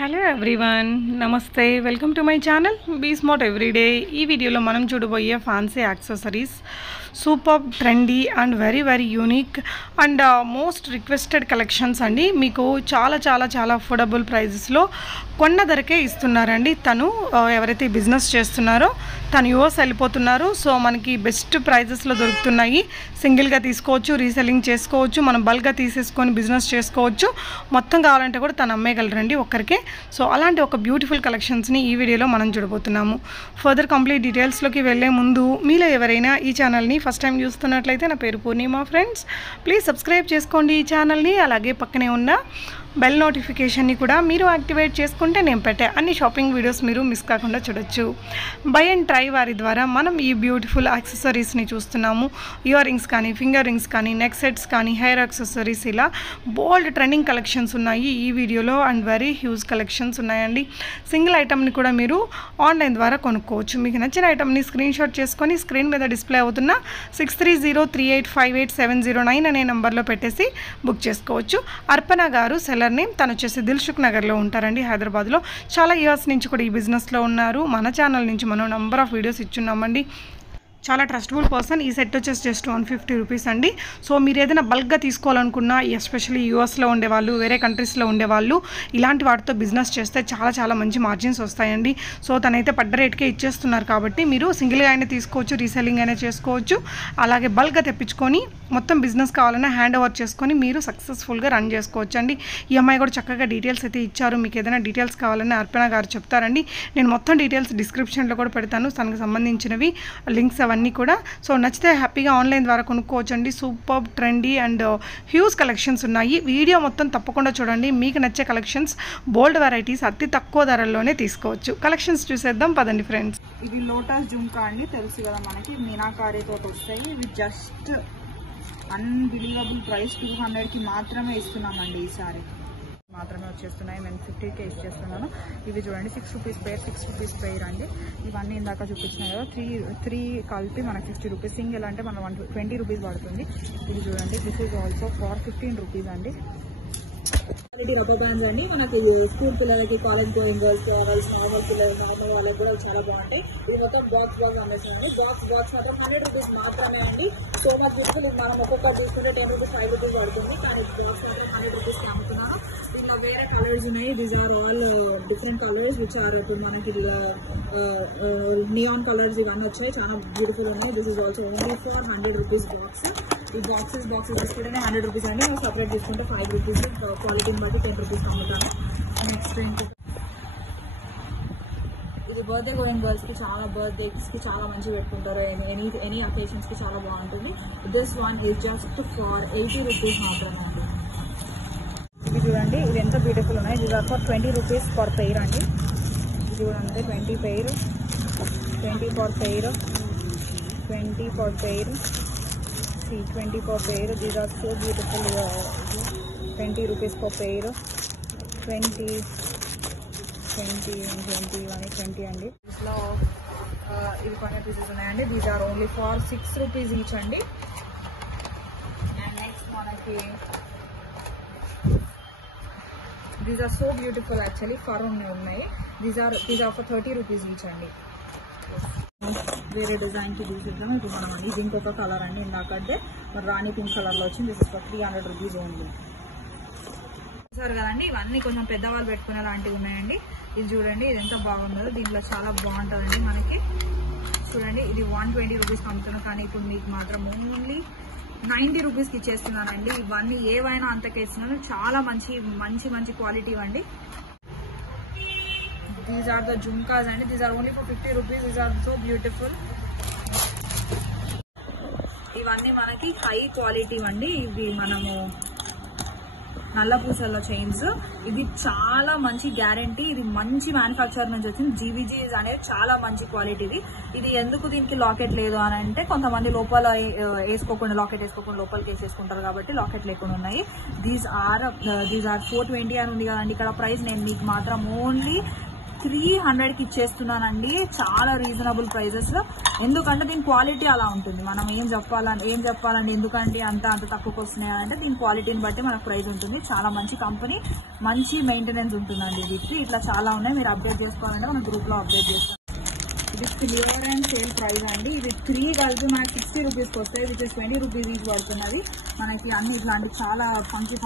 Hello everyone, నమస్తే. Welcome to my channel be smart everyday. ఈ వీడియోలో మనం చూడబోయే fancy accessories super trendy and very very unique and most requested collections అండి. మీకు చాలా అఫోర్డబుల్ ప్రైజెస్లో కొన్న ధరకే ఇస్తున్నారండి. తను ఎవరైతే బిజినెస్ చేస్తున్నారో తను యూఎస్ వెళ్ళిపోతున్నారు. సో మనకి బెస్ట్ ప్రైజెస్లో దొరుకుతున్నాయి. సింగిల్గా తీసుకోవచ్చు, రీసెల్లింగ్ చేసుకోవచ్చు, మనం బల్క్గా తీసేసుకొని బిజినెస్ చేసుకోవచ్చు. మొత్తం కావాలంటే కూడా తను అమ్మేయగలరండి ఒక్కరికే. సో అలాంటి ఒక బ్యూటిఫుల్ కలెక్షన్స్ని ఈ వీడియోలో మనం చూడబోతున్నాము. ఫర్దర్ కంప్లీట్ డీటెయిల్స్లోకి వెళ్ళే ముందు మీలో ఎవరైనా ఈ ఛానల్ని ఫస్ట్ టైం చూస్తున్నట్లయితే, నా పేరు పూర్ణిమ ఫ్రెండ్స్, ప్లీజ్ సబ్స్క్రైబ్ చేసుకోండి ఈ ఛానల్ని. అలాగే పక్కనే ఉన్న బెల్ నోటిఫికేషన్ని కూడా మీరు యాక్టివేట్ చేసుకుంటే నేను పెట్టే అన్ని షాపింగ్ వీడియోస్ మీరు మిస్ కాకుండా చూడొచ్చు. బై అండ్ ట్రై వారి ద్వారా మనం ఈ బ్యూటిఫుల్ యాక్సెసరీస్ని చూస్తున్నాము. ఇయర్ రింగ్స్ కానీ, ఫింగర్ రింగ్స్ కానీ, నెక్ సెట్స్ కానీ, హెయిర్ యాక్సెసరీస్, ఇలా బోల్డ్ ట్రెండింగ్ కలెక్షన్స్ ఉన్నాయి ఈ వీడియోలో అండ్ వెరీ హ్యూజ్ కలెక్షన్స్ ఉన్నాయండి. సింగిల్ ఐటమ్ని కూడా మీరు ఆన్లైన్ ద్వారా కొనుక్కోవచ్చు. మీకు నచ్చిన ఐటమ్ని స్క్రీన్ షాట్ చేసుకొని స్క్రీన్ మీద డిస్ప్లే అవుతున్న 6303858709 అనే నెంబర్లో పెట్టేసి బుక్ చేసుకోవచ్చు. అర్పణ గారు సెల్లర్ నేమ్, తను వచ్చేసి దిల్సుఖ్ నగర్లో ఉంటారండి, హైదరాబాద్లో. చాలా ఇయర్స్ నుంచి కూడా ఈ బిజినెస్లో ఉన్నారు. మన ఛానల్ నుంచి మనం నెంబర్ ఆఫ్ వీడియోస్ ఇచ్చున్నామండి. చాలా ట్రస్టబుల్ పర్సన్. ఈ సెట్ వచ్చేసి జస్ట్ 150 రూపీస్ అండి. సో మీరు ఏదైనా బల్క్గా తీసుకోవాలనుకున్నా, ఎస్పెషల్లీ యూఎస్లో ఉండేవాళ్ళు, వేరే కంట్రీస్లో ఉండేవాళ్ళు ఇలాంటి వాటితో బిజినెస్ చేస్తే చాలా మంచి మార్జిన్స్ వస్తాయండి. సో తనైతే పడ్డ రేట్కే ఇచ్చేస్తున్నారు కాబట్టి మీరు సింగిల్గా అయినా తీసుకోవచ్చు, రీసెల్లింగ్ అయినా చేసుకోవచ్చు. అలాగే బల్క్గా తెప్పించుకొని మొత్తం బిజినెస్ కావాలన్నా హ్యాండ్ ఓవర్ చేసుకొని మీరు సక్సెస్ఫుల్గా రన్ చేసుకోవచ్చు అండి. ఈ అమ్మాయి కూడా చక్కగా డీటెయిల్స్ అయితే ఇచ్చారు. మీకు ఏదైనా డీటెయిల్స్ కావాలన్నా అర్పణ గారు చెప్తారండి. నేను మొత్తం డీటెయిల్స్ డిస్క్రిప్షన్లో కూడా పెడతాను, తనకు సంబంధించినవి లింక్స్ అవన్నీ కూడా. సో నచ్చితే హ్యాపీగా ఆన్లైన్ ద్వారా కొనుక్కోవచ్చు అండి. Super trendy and huge collections ఉన్నాయి. వీడియో మొత్తం తప్పకుండా చూడండి. మీకు నచ్చే కలెక్షన్స్, బోల్డ్ వెరైటీస్ అతి తక్కువ ధరల్లోనే తీసుకోవచ్చు. కలెక్షన్స్ చూసేద్దాం పదండి ఫ్రెండ్స్. ఇది లోటస్ జుంకా అండి, తెలుసు కదా మనకి, మీనాకారీతో వస్తాయి. ఇవి జస్ట్ అన్బిలీవబుల్ ప్రైస్ 200కి మాత్రమే ఇస్తున్నామండి. ఈసారి మాత్రమే వచ్చేస్తున్నాయి. నేను 50కే ఇచ్చేస్తున్నాను. ఇవి చూడండి, 6 రూపీస్ పేర్, 6 రూపీస్ పేర్ అండి. ఇవన్నీ ఇందాక చూపించినాయి కదా, త్రీ కలిపి మనకి 50 రూపీస్. సింగిల్ అంటే మనం 20 రూపీస్ పడుతుంది. ఇది చూడండి, this is also for 15 rupees అండి. క్వాలిటీ రబ్బర్ బ్యాండ్స్ అండి. మనకి స్కూల్ పిల్లలకి, కాలేజ్ గోయింగ్ గర్ల్స్, నార్మల్ పిల్లలు, నార్మల్ వాళ్ళకి కూడా చాలా బాగుంటాయి. ఇది మొత్తం బాక్స్ అమ్మేస్తున్నాను. బాక్స్ మాత్రం 100 రూపీస్ మాత్రమే అండి. So much useful. మనం ఒక్కొక్క తీసుకుంటే 10 రూపీస్, 5 రూపీస్ పడుతుంది. కానీ బాక్స్ మాత్రం 100 రూపీస్కి అమ్ముతున్నాను. ఇంకా వేరే కలర్స్ ఉన్నాయి. These are all different colours which are ఇప్పుడు మనకి నియాన్ కలర్స్ ఇవన్నీ వచ్చాయి, చాలా బ్యూటిఫుల్ ఉన్నాయి. This is also only for 100 rupees box. ఈ బాక్సెస్ తీసుకుంటే 100 రూపీస్ అండి. మేము సపరేట్ తీసుకుంటే 5 రూపీస్, క్వాలిటీని బట్టి 10 రూపీస్ అమ్ముతాను. నెక్స్ట్ ఇది బర్త్డే గోయింగ్ గర్ల్స్ కి, చాలా బర్త్డేస్ కి చాలా మంచిగా పెట్టుకుంటారు. ఎనీ అకేషన్స్ కి చాలా బాగుంటుంది. This one is just for 80 rupees మాత్రమే అండి. ఇది చూడండి, ఇది ఎంత బ్యూటిఫుల్ ఉన్నాయి. ఇది ఫర్ 20 రూపీస్ పర్ పెయిర్ అండి. ఇది కూడా అంతే, 20 pair, 20 for pair, 20 for pair, 20 per pair. These are so beautiful. 20 rupees per pair. 20 అండి. దీంట్లో ఇవి కొన్ని పీసెస్ ఉన్నాయండి. These are only for 6 rupees each అండి. అండ్ నెక్స్ట్ మనకి these are so beautiful actually, for ఉన్నాయి. These are for 30 rupees each అండి. వేరే డిజైన్ కి చూసిద్దాం. ఇప్పుడు మనం అండి, ఇది ఇంకొక కలర్ అండి. ఇందాకంటే రాణి పింక్ కలర్ లో వచ్చింది. This is for 300 rupees only. చూసారు కదండి, ఇవన్నీ కొంచెం పెద్దవాళ్ళు పెట్టుకునే లాంటివి ఉన్నాయండి. ఇది చూడండి, ఇది ఎంత బాగుందో. దీంట్లో చాలా బాగుంటుందండి మనకి. చూడండి, ఇది 120 రూపీస్ అమ్ముతున్నాను, కానీ ఇప్పుడు మీకు మాత్రం ఓన్లీ 90 రూపీస్కి ఇచ్చేస్తున్నానండి. ఇవన్నీ ఏవైనా అంతకే ఇస్తున్నాను. చాలా మంచి క్వాలిటీ అండి. These are the jhumkas and these are only for 50 rupees. These are so beautiful. ఇవన్నీ మనకి హై క్వాలిటీ అండి. ఇవి మనము నల్ల పూసల చైన్స్. ఇది చాలా మంచి గ్యారంటీ. ఇది మంచి మ్యానుఫ్యాక్చర్ నుంచి వచ్చింది. జీవీజీ అనేది చాలా మంచి క్వాలిటీది. ఇది ఎందుకు దీనికి లాకెట్ లేదు అని అంటే, కొంతమంది లోపల వేసుకోకుండా, లాకెట్ వేసుకోకుండా లోపలికి వేసేసుకుంటారు కాబట్టి లాకెట్ లేకుండా ఉన్నాయి. దీస్ ఆర్ 420 అని ఉంది కదండి ఇక్కడ ప్రైస్. నేను మీకు మాత్రం ఓన్లీ 300కి ఇచ్చేస్తున్నానండి, చాలా రీజనబుల్ ప్రైజెస్ లో. ఎందుకంటే దీని క్వాలిటీ అలా ఉంటుంది. మనం ఏం చెప్పాలండి ఎందుకంటే అంత తక్కువకి వస్తున్నాయి అంటే దీని క్వాలిటీని బట్టి మనకు ప్రైస్ ఉంటుంది. చాలా మంచి కంపెనీ, మంచి మెయింటెనెన్స్ ఉంటుందండి వీటికి. ఇట్లా చాలా ఉన్నాయి, మీరు అప్డేట్ చేసుకోవాలంటే మన గ్రూప్ లో అప్డేట్ చేస్తాం. ఇది క్లియర్ అండ్ సేల్ ప్రైస్ అండి. ఇది 3 కలిసి మనకి 60 రూపీస్కి వస్తాయి, విచ్ ఇస్ 20 రూపీస్ ఈచ్ పడుతున్నది. మనకి అన్ని ఇట్లాంటి చాలా మంచి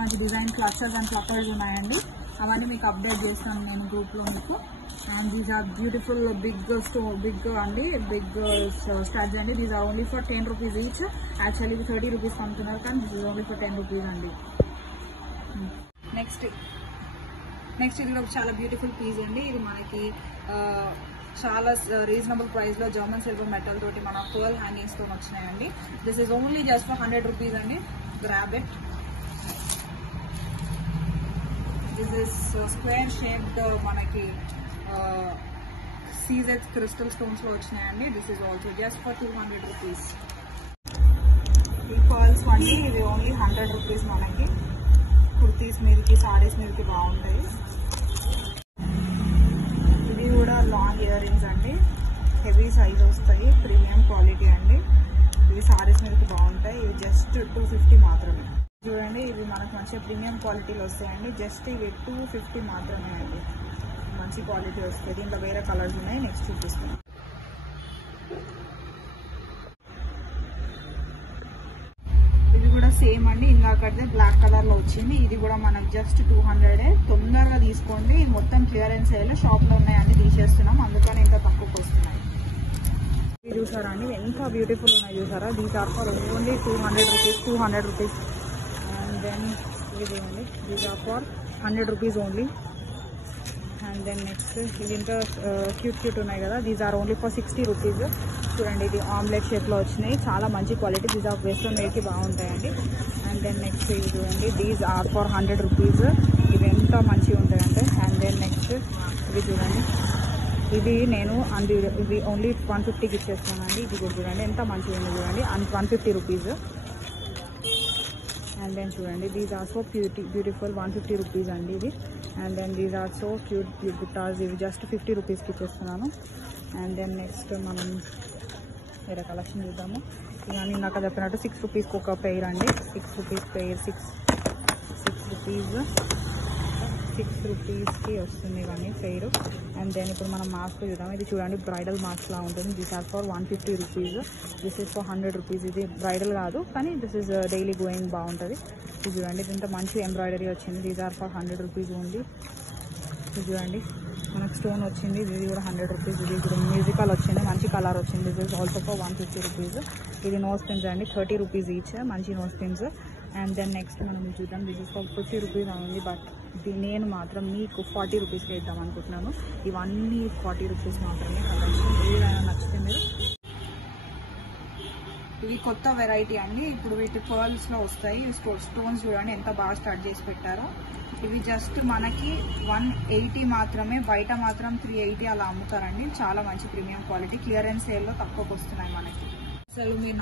మంచి డిజైన్ క్లస్టర్స్ అండ్ ఫ్లవర్స్ ఉన్నాయండి. అవన్నీ మీకు అప్డేట్ చేస్తాను నేను గ్రూప్ లో మీకు. And these are beautiful big stars అండి. These are only for 10 rupees each. Actually ఇది 30 రూపీస్ అమ్ముతున్నారు, కానీ this is only for 10 rupees అండి. నెక్స్ట్ ఇది కూడా చాలా బ్యూటిఫుల్ పీస్ అండి. ఇది మనకి చాలా రీజనబుల్ ప్రైస్ లో జర్మన్ సిల్వర్ మెటల్ తోటి మన పర్ల్ హ్యాంగింగ్స్ తో వచ్చినాయండి. This is only just for 100 rupees అండి. Grab it. This is square shaped మనకి సీజెడ్స్ క్రిస్టల్ స్టోన్స్ లో వచ్చినాయండి. This is also just for 200 rupees. ఈ పర్ల్స్ అండి, ఇది ఓన్లీ 100 రూపీస్. మనకి కుర్తీస్ మీదకి, సారీస్ మీదకి బాగుంటాయి. ఇది కూడా లాంగ్ ఇయర్ రింగ్స్ అండి, హెవీ సైజ్ వస్తాయి, ప్రీమియం క్వాలిటీ అండి. ఇవి సారీస్ మీదకి బాగుంటాయి. ఇవి జస్ట్ 250 మాత్రమే. చూడండి, ఇవి మనకు మంచి ప్రీమియం క్వాలిటీలో వస్తాయండి. జస్ట్ ఇవి 250 మాత్రమే అండి. మంచి క్వాలిటీ వస్తాయి. దీంట్లో వేరే కలర్స్ ఉన్నాయి, నెక్స్ట్ చూపిస్తున్నాం. ఇది కూడా సేమ్ అండి, ఇందాకదే బ్లాక్ కలర్ లో వచ్చింది. ఇది కూడా మనకు జస్ట్ 200. తొందరగా తీసుకోండి, మొత్తం క్లియరెన్స్ సేల్ షాప్ లో ఉన్నాయని తీసేస్తున్నాం, అందుకని ఇంకా తక్కువకి వస్తున్నాయి. ఇది చూసారా అండి, ఎంత బ్యూటిఫుల్ ఉన్నాయి చూసారా. These are for only 200 rupees. And then ఇది అండి, these are for 100 rupees only. And then next ఇది ఇంకా క్యూట్ ఉన్నాయి కదా, these are only for 60 rupees. చూడండి, ఇది ఆమ్లెట్ షేప్లో వచ్చినాయి, చాలా మంచి క్వాలిటీ. దీస్ ఆర్ వెస్ట్రన్ వేర్కి బాగుంటాయండి. అండ్ దెన్ నెక్స్ట్ ఇది చూడండి, దీస్ ఆర్ ఫర్ 100 రూపీస్. ఇవి ఎంత మంచిగా ఉంటాయంటే. అండ్ దెన్ నెక్స్ట్ ఇవి చూడండి, ఇది నేను ఇవి ఓన్లీ 150కి ఇచ్చేస్తున్నానండి. ఇది కూడా చూడండి ఎంత మంచిగా ఉంది చూడండి, 150 రూపీస్. అండ్ దెన్ చూడండి, these are so beautiful, 150 rupees అండి ఇది. And then these are so cute బుట్టాస్. ఇవి జస్ట్ 50 రూపీస్కి ఇచ్చేస్తున్నాను. అండ్ దెన్ నెక్స్ట్ మనం వేరే కలెక్షన్ చూద్దాము. ఇవన్నీ ఇందాక చెప్పినట్టు 6 రూపీస్కి ఒక పెయిర్ అండి. 6 రూపీస్ పెయిర్, 6 రూపీస్కి వస్తుంది ఇవన్నీ పెయిర్. అండ్ దెన్ ఇప్పుడు మనం మాస్క్ చూద్దాం. ఇది చూడండి, బ్రైడల్ మాస్క్ లా ఉంటుంది. This are for 150 rupees. This is for 100 rupees. ఇది బ్రైడల్ కాదు, కానీ దిస్ ఇస్ డైలీ గోయింగ్ బాగుంటుంది. ఇది చూడండి, ఇంత మంచి ఎంబ్రాయిడరీ వచ్చింది. These are for 100 rupees only. ఇది చూడండి, మనకు స్టోన్ వచ్చింది, ఇది కూడా 100 రూపీస్. ఇది కూడా మ్యూజికల్ వచ్చింది, మంచి కలర్ వచ్చింది. This is also for 150 rupees. ఇది నోస్ పిన్స్ అండి, 30 రూపీస్ ఈచ్, మంచి nose pins. And then next మనం చూద్దాం, దిస్ ఇస్ ఫర్ 50 రూపీస్ ఉంది. బట్ నేను మాత్రం మీకు 40 రూపీస్కి ఇద్దాం అనుకుంటున్నాను. ఇవన్నీ 40 రూపీస్ మాత్రమే. ఏదైనా నచ్చితే మీరు. ఇవి కొత్త వెరైటీ అండి, ఇప్పుడు వీటి పర్ల్స్ లో వస్తాయి. స్టోన్స్ చూడండి ఎంత బాగా స్టార్ట్ చేసి పెట్టారో. ఇవి జస్ట్ మనకి 180 మాత్రమే, బయట మాత్రం 380 అలా అమ్ముతారండి. చాలా మంచి ప్రీమియం క్వాలిటీ, క్లియరెన్స్ సేల్ లో తక్కువకి వస్తున్నాయి మనకి. అసలు మీరు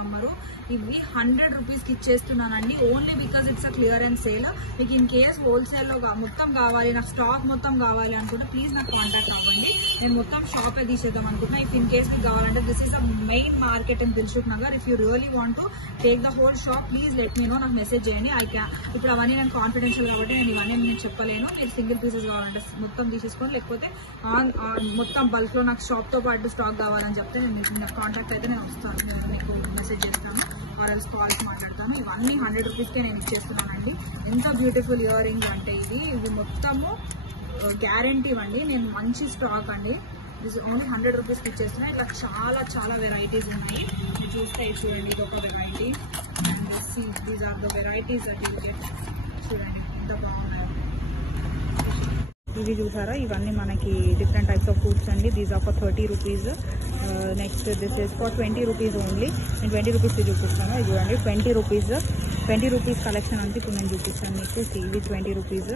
నమ్మరు, ఇవి 100 రూపీస్కి ఇచ్చేస్తున్నానండి, only because it's a clearance sale. మీకు ఇన్ కేస్ హోల్సేల్లో మొత్తం కావాలి, నాకు స్టాక్ మొత్తం కావాలి అనుకుంటే ప్లీజ్ నాకు కాంటాక్ట్ అవ్వండి. నేను మొత్తం షాపే తీసేద్దాం అనుకుంటున్నా. ఇఫ్ ఇన్ కేస్ మీకు కావాలంటే this is a main market in Dilsukhnagar. If you really want to take the whole shop, please let me know, నాకు మెసేజ్ చేయండి. ఇప్పుడు అవన్నీ నేను కాన్ఫిడెన్షియల్ కాబట్టి నేను ఇవన్నీ నేను చెప్పలేను. మీరు సింగిల్ పీసెస్ కావాలంటే మొత్తం తీసేసుకోండి, లేకపోతే మొత్తం బల్క్ లో నాకు షాప్ తో పాటు స్టాక్ కావాలని చెప్తే నేను కాంటాక్ట్ అయితే నేను వస్తాను, మీకు మెసేజ్ చేస్తాను, ఆర్ఎల్స్ కాల్స్ మాట్లాడతాను. ఇవన్నీ 100 రూపీస్కే నేను ఇచ్చేస్తున్నానండి. ఎంత బ్యూటిఫుల్ ఇయర్ రింగ్స్ అంటే ఇవి మొత్తము గ్యారంటీ ఇవ్వండి. నేను మంచి స్టాక్ అండి, దిస్ ఓన్లీ 100 రూపీస్కి ఇచ్చేస్తున్నా. ఇట్లా చాలా వెరైటీస్ ఉన్నాయి, మీరు చూస్తే చూడండి. ఇది ఒక variety and these are the varieties that you get. చూడండి ఎంత బాగున్నాయో. ఇవి చూసారా, ఇవన్నీ మనకి డిఫరెంట్ టైప్స్ ఆఫ్ ఫ్రూట్స్ అండి. These are for 30 rupees. Next this is for 20 rupees only. నేను 20 రూపీస్కి చూపిస్తాను. ఇది చూడండి 20 రూపీస్ కలెక్షన్ అంతా ఇప్పుడు నేను చూపిస్తాను మీకు. ఇవి 20 రూపీస్.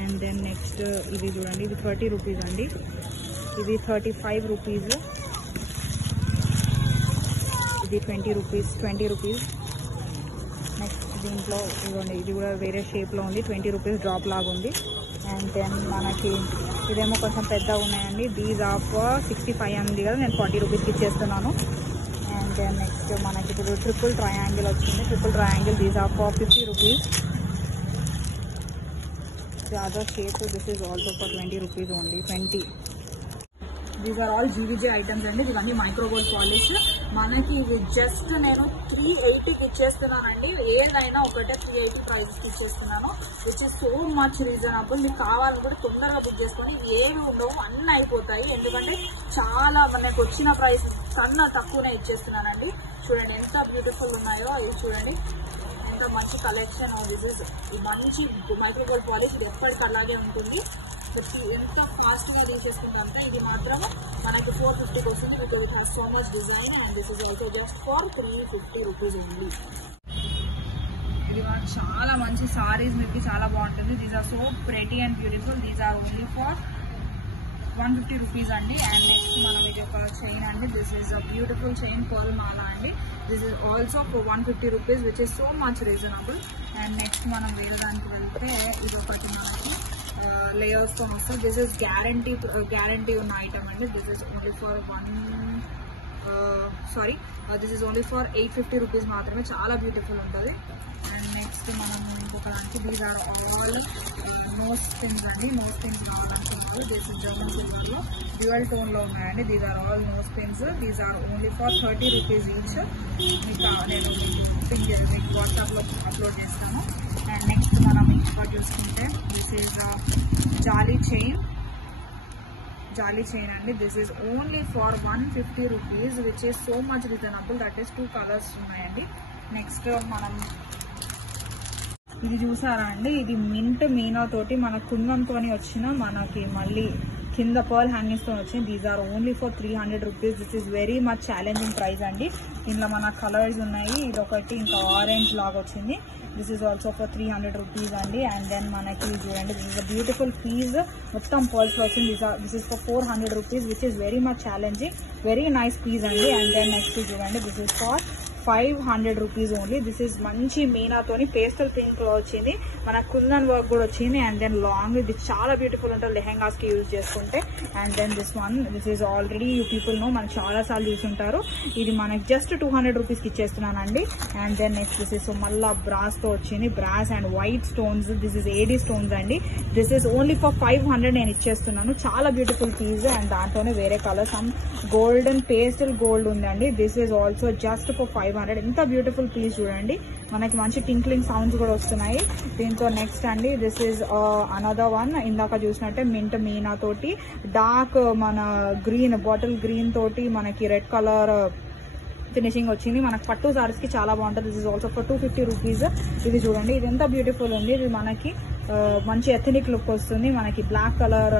అండ్ దెన్ నెక్స్ట్ ఇవి చూడండి, ఇవి 30 రూపీస్ అండి. ఇది 35 రూపీస్. ఇది 20 రూపీస్. నెక్స్ట్ దీంట్లో ఇదిగోండి, ఇది కూడా వేరే షేప్లో ఉంది, 20 రూపీస్ డ్రాప్ లాగా ఉంది. అండ్ దెన్ మనకి ఇదేమో కొంచెం పెద్దగా ఉన్నాయండి. దీస్ ఆఫ్ 65 ఉంది కదా, నేను 40 రూపీస్కి ఇచ్చేస్తున్నాను. అండ్ దెన్ నెక్స్ట్ మనకి ఇప్పుడు ట్రిపుల్ ట్రయాంగిల్ వచ్చింది. Triple triangle these of 50 rupees. The other shape, this is also for 20 rupees only. 20. These are all GVJ items అండి. ఇవన్నీ మైక్రోగోల్డ్ పాలిష్. మనకి ఇది జస్ట్ నేను 380కి ఇచ్చేస్తున్నానండి. ఏదైనా ఒకటే 380 ప్రైస్కి ఇచ్చేస్తున్నాను, which is so much reasonable. మీకు కావాలనుకుంటే తొందరగా బుక్ చేసుకొని, ఇవి ఏమి ఉండవు, అన్నీ అయిపోతాయి. ఎందుకంటే చాలా మనకు వచ్చిన ప్రైస్ కన్నా తక్కువనే ఇచ్చేస్తున్నానండి. చూడండి ఎంత బ్యూటిఫుల్ ఉన్నాయో, ఇది చూడండి ఎంత మంచి కలెక్షన్. దిస్ ఇస్ మంచి మైక్రోగోల్డ్ పాలిష్, ఇది ఎప్పటికీ అలాగే ఉంటుంది. ఎంత ఫాస్ట్గా తీసేస్తుందంటే ఇది మాత్రం మనకి 450కి వస్తుంది. Because it has so much design. And this is also just for 350 rupees only. ఇది మనకు చాలా మంచి సారీస్ మీకు చాలా బాగుంటుంది. These are so pretty and beautiful. These are only for 150 rupees అండి. అండ్ నెక్స్ట్ మనం ఇది ఒక చైన్ అండి. This is a beautiful chain, pearl మాల అండి. This is also for 150 rupees, which is so much reasonable. And next మనం వేరే దానికి వెళ్తే ఇది ఒకటి మనకి లేయర్స్తో వస్తుంది. దిస్ ఇస్ గ్యారంటీ ఉన్న ఐటమ్ అండి. This is only for this is only for 850 rupees మాత్రమే. చాలా బ్యూటిఫుల్ ఉంటుంది. అండ్ నెక్స్ట్ మనం ఇంకొక దానికి these are all nose pins అండి. నోస్ పిన్స్ కావాలనుకున్నారు. దిస్ ఇస్ జర్మన్ సిల్వర్లో డ్యూయల్ టోన్లో ఉన్నాయండి. These are all nose pins. These are only for 30 rupees each. మీకు నేను మీకు వాట్సాప్లో అప్లోడ్ చేస్తాను. అండ్ నెక్స్ట్ మనం ఇంకా చూసుకుంటే దిస్ ఈజ్ జాలీ చైన్ అండి. This is only for 150 rupees, which is so much reasonable. That is 2 colours ఉన్నాయండి. నెక్స్ట్ మనం ఇది చూసారా అండి, ఇది మింట్ మీనా తోటి మన కుందంతో వచ్చిన మనకి మళ్ళీ కింద పర్ల్ హ్యాంగింగ్స్ తో వచ్చింది. These are only for 300 rupees. This is very much challenging price అండి. దీనిలో మన కలర్స్ ఉన్నాయి. ఇది ఒకటి ఇంకా ఆరెంజ్ లాగా వచ్చింది. This is also for 300 rupees అండి. అండ్ దెన్ మనకి చూడండి, this is a beautiful piece, మొత్తం పర్ల్స్ వచ్చింది. This is for 400 rupees, which is very much challenging. Very nice piece అండి. అండ్ దెన్ నెక్స్ట్ చూడండి, this is for 500 rupees only. This is మంచి మీనాతోని pastel pink లో వచ్చింది. మన కుందన్ వర్క్ కూడా వచ్చింది. అండ్ దెన్ లాంగ్, ఇది చాలా బ్యూటిఫుల్ ఉంటుంది లెహెంగాస్ కి యూజ్ చేసుకుంటే. And then this one, this is already you people know, మనకు చాలా సార్లు చూసుంటారు. ఇది మనకి జస్ట్ 200 రూపీస్ కి ఇచ్చేస్తున్నానండి. And then next this is మళ్ళా బ్రాస్ తో వచ్చింది. Brass and white stones. This is AD stones అండి. దిస్ ఈస్ ఓన్లీ ఫర్ 500 నేను ఇచ్చేస్తున్నాను. చాలా బ్యూటిఫుల్ పీస్. అండ్ దాంట్లోనే వేరే colour some golden pastel gold ఉందండి. This is also just for 500. ఎంత బ్యూటిఫుల్ పీస్ చూడండి, మనకి మంచి టింక్లింగ్ సౌండ్స్ కూడా వస్తున్నాయి దీంతో. నెక్స్ట్ అండి, దిస్ ఈజ్ అనదర్ వన్. ఇందాక చూసినట్టే మింట్ మీనా తోటి డార్క్ మన గ్రీన్, బాటిల్ గ్రీన్ తోటి మనకి రెడ్ కలర్ ఫినిషింగ్ వచ్చింది. మనకి పట్టు సారీస్ కి చాలా బాగుంటుంది. This is also for 250 rupees. ఇది చూడండి, ఇది ఎంత బ్యూటిఫుల్ ఉంది. ఇది మనకి మంచి ఎథనిక్ లుక్ వస్తుంది. మనకి బ్లాక్ కలర్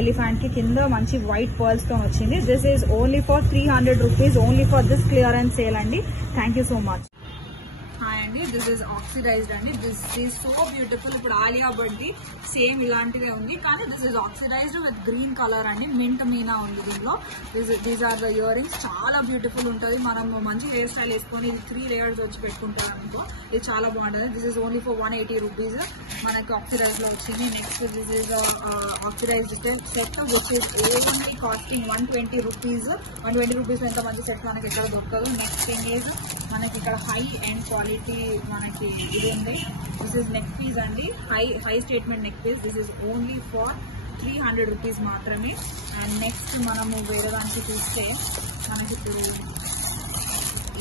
ఎలిఫెంట్ కి కింద మంచి వైట్ పర్ల్స్ తో వచ్చింది. This is only for 300 rupees, only for this clearance sale అండి. Thank you so much. Hi అండి, దిస్ ఇస్ ఆక్సిడైజ్డ్ అండి. This is so beautiful. ఇప్పుడు ఆలియా భట్ సేమ్ ఇలాంటిదే ఉంది, కానీ this is oxidised with green colour అండి. మింట్ మీనా ఉంది దీనిలో. These are the earrings. చాలా బ్యూటిఫుల్ ఉంటుంది. మనం మంచి హెయిర్ స్టైల్ వేసుకొని ఇది 3 లేయర్స్ వచ్చి పెట్టుకుంటారు ఇంట్లో. ఇది చాలా బాగుంటుంది. This is only for 180 rupees మనకి ఆక్సిడైజ్ లో వచ్చింది. Next this is oxidised set, which is only costing 120 rupees. 120 rupees ఎంత మంచి సెట్ మనకి ఎక్కడ దొరకదు. నెక్స్ట్ థింగ్ ఈజ్ మనకి ఇక్కడ హై అండ్ క్వాలిటీ మనకి ఇది ఉంది. దిస్ ఇస్ నెక్ పీస్ అండి. High statement neck piece. This is only for 300 rupees మాత్రమే. అండ్ నెక్స్ట్ మనము వేరే దానికి చూస్తే మనకి ఇప్పుడు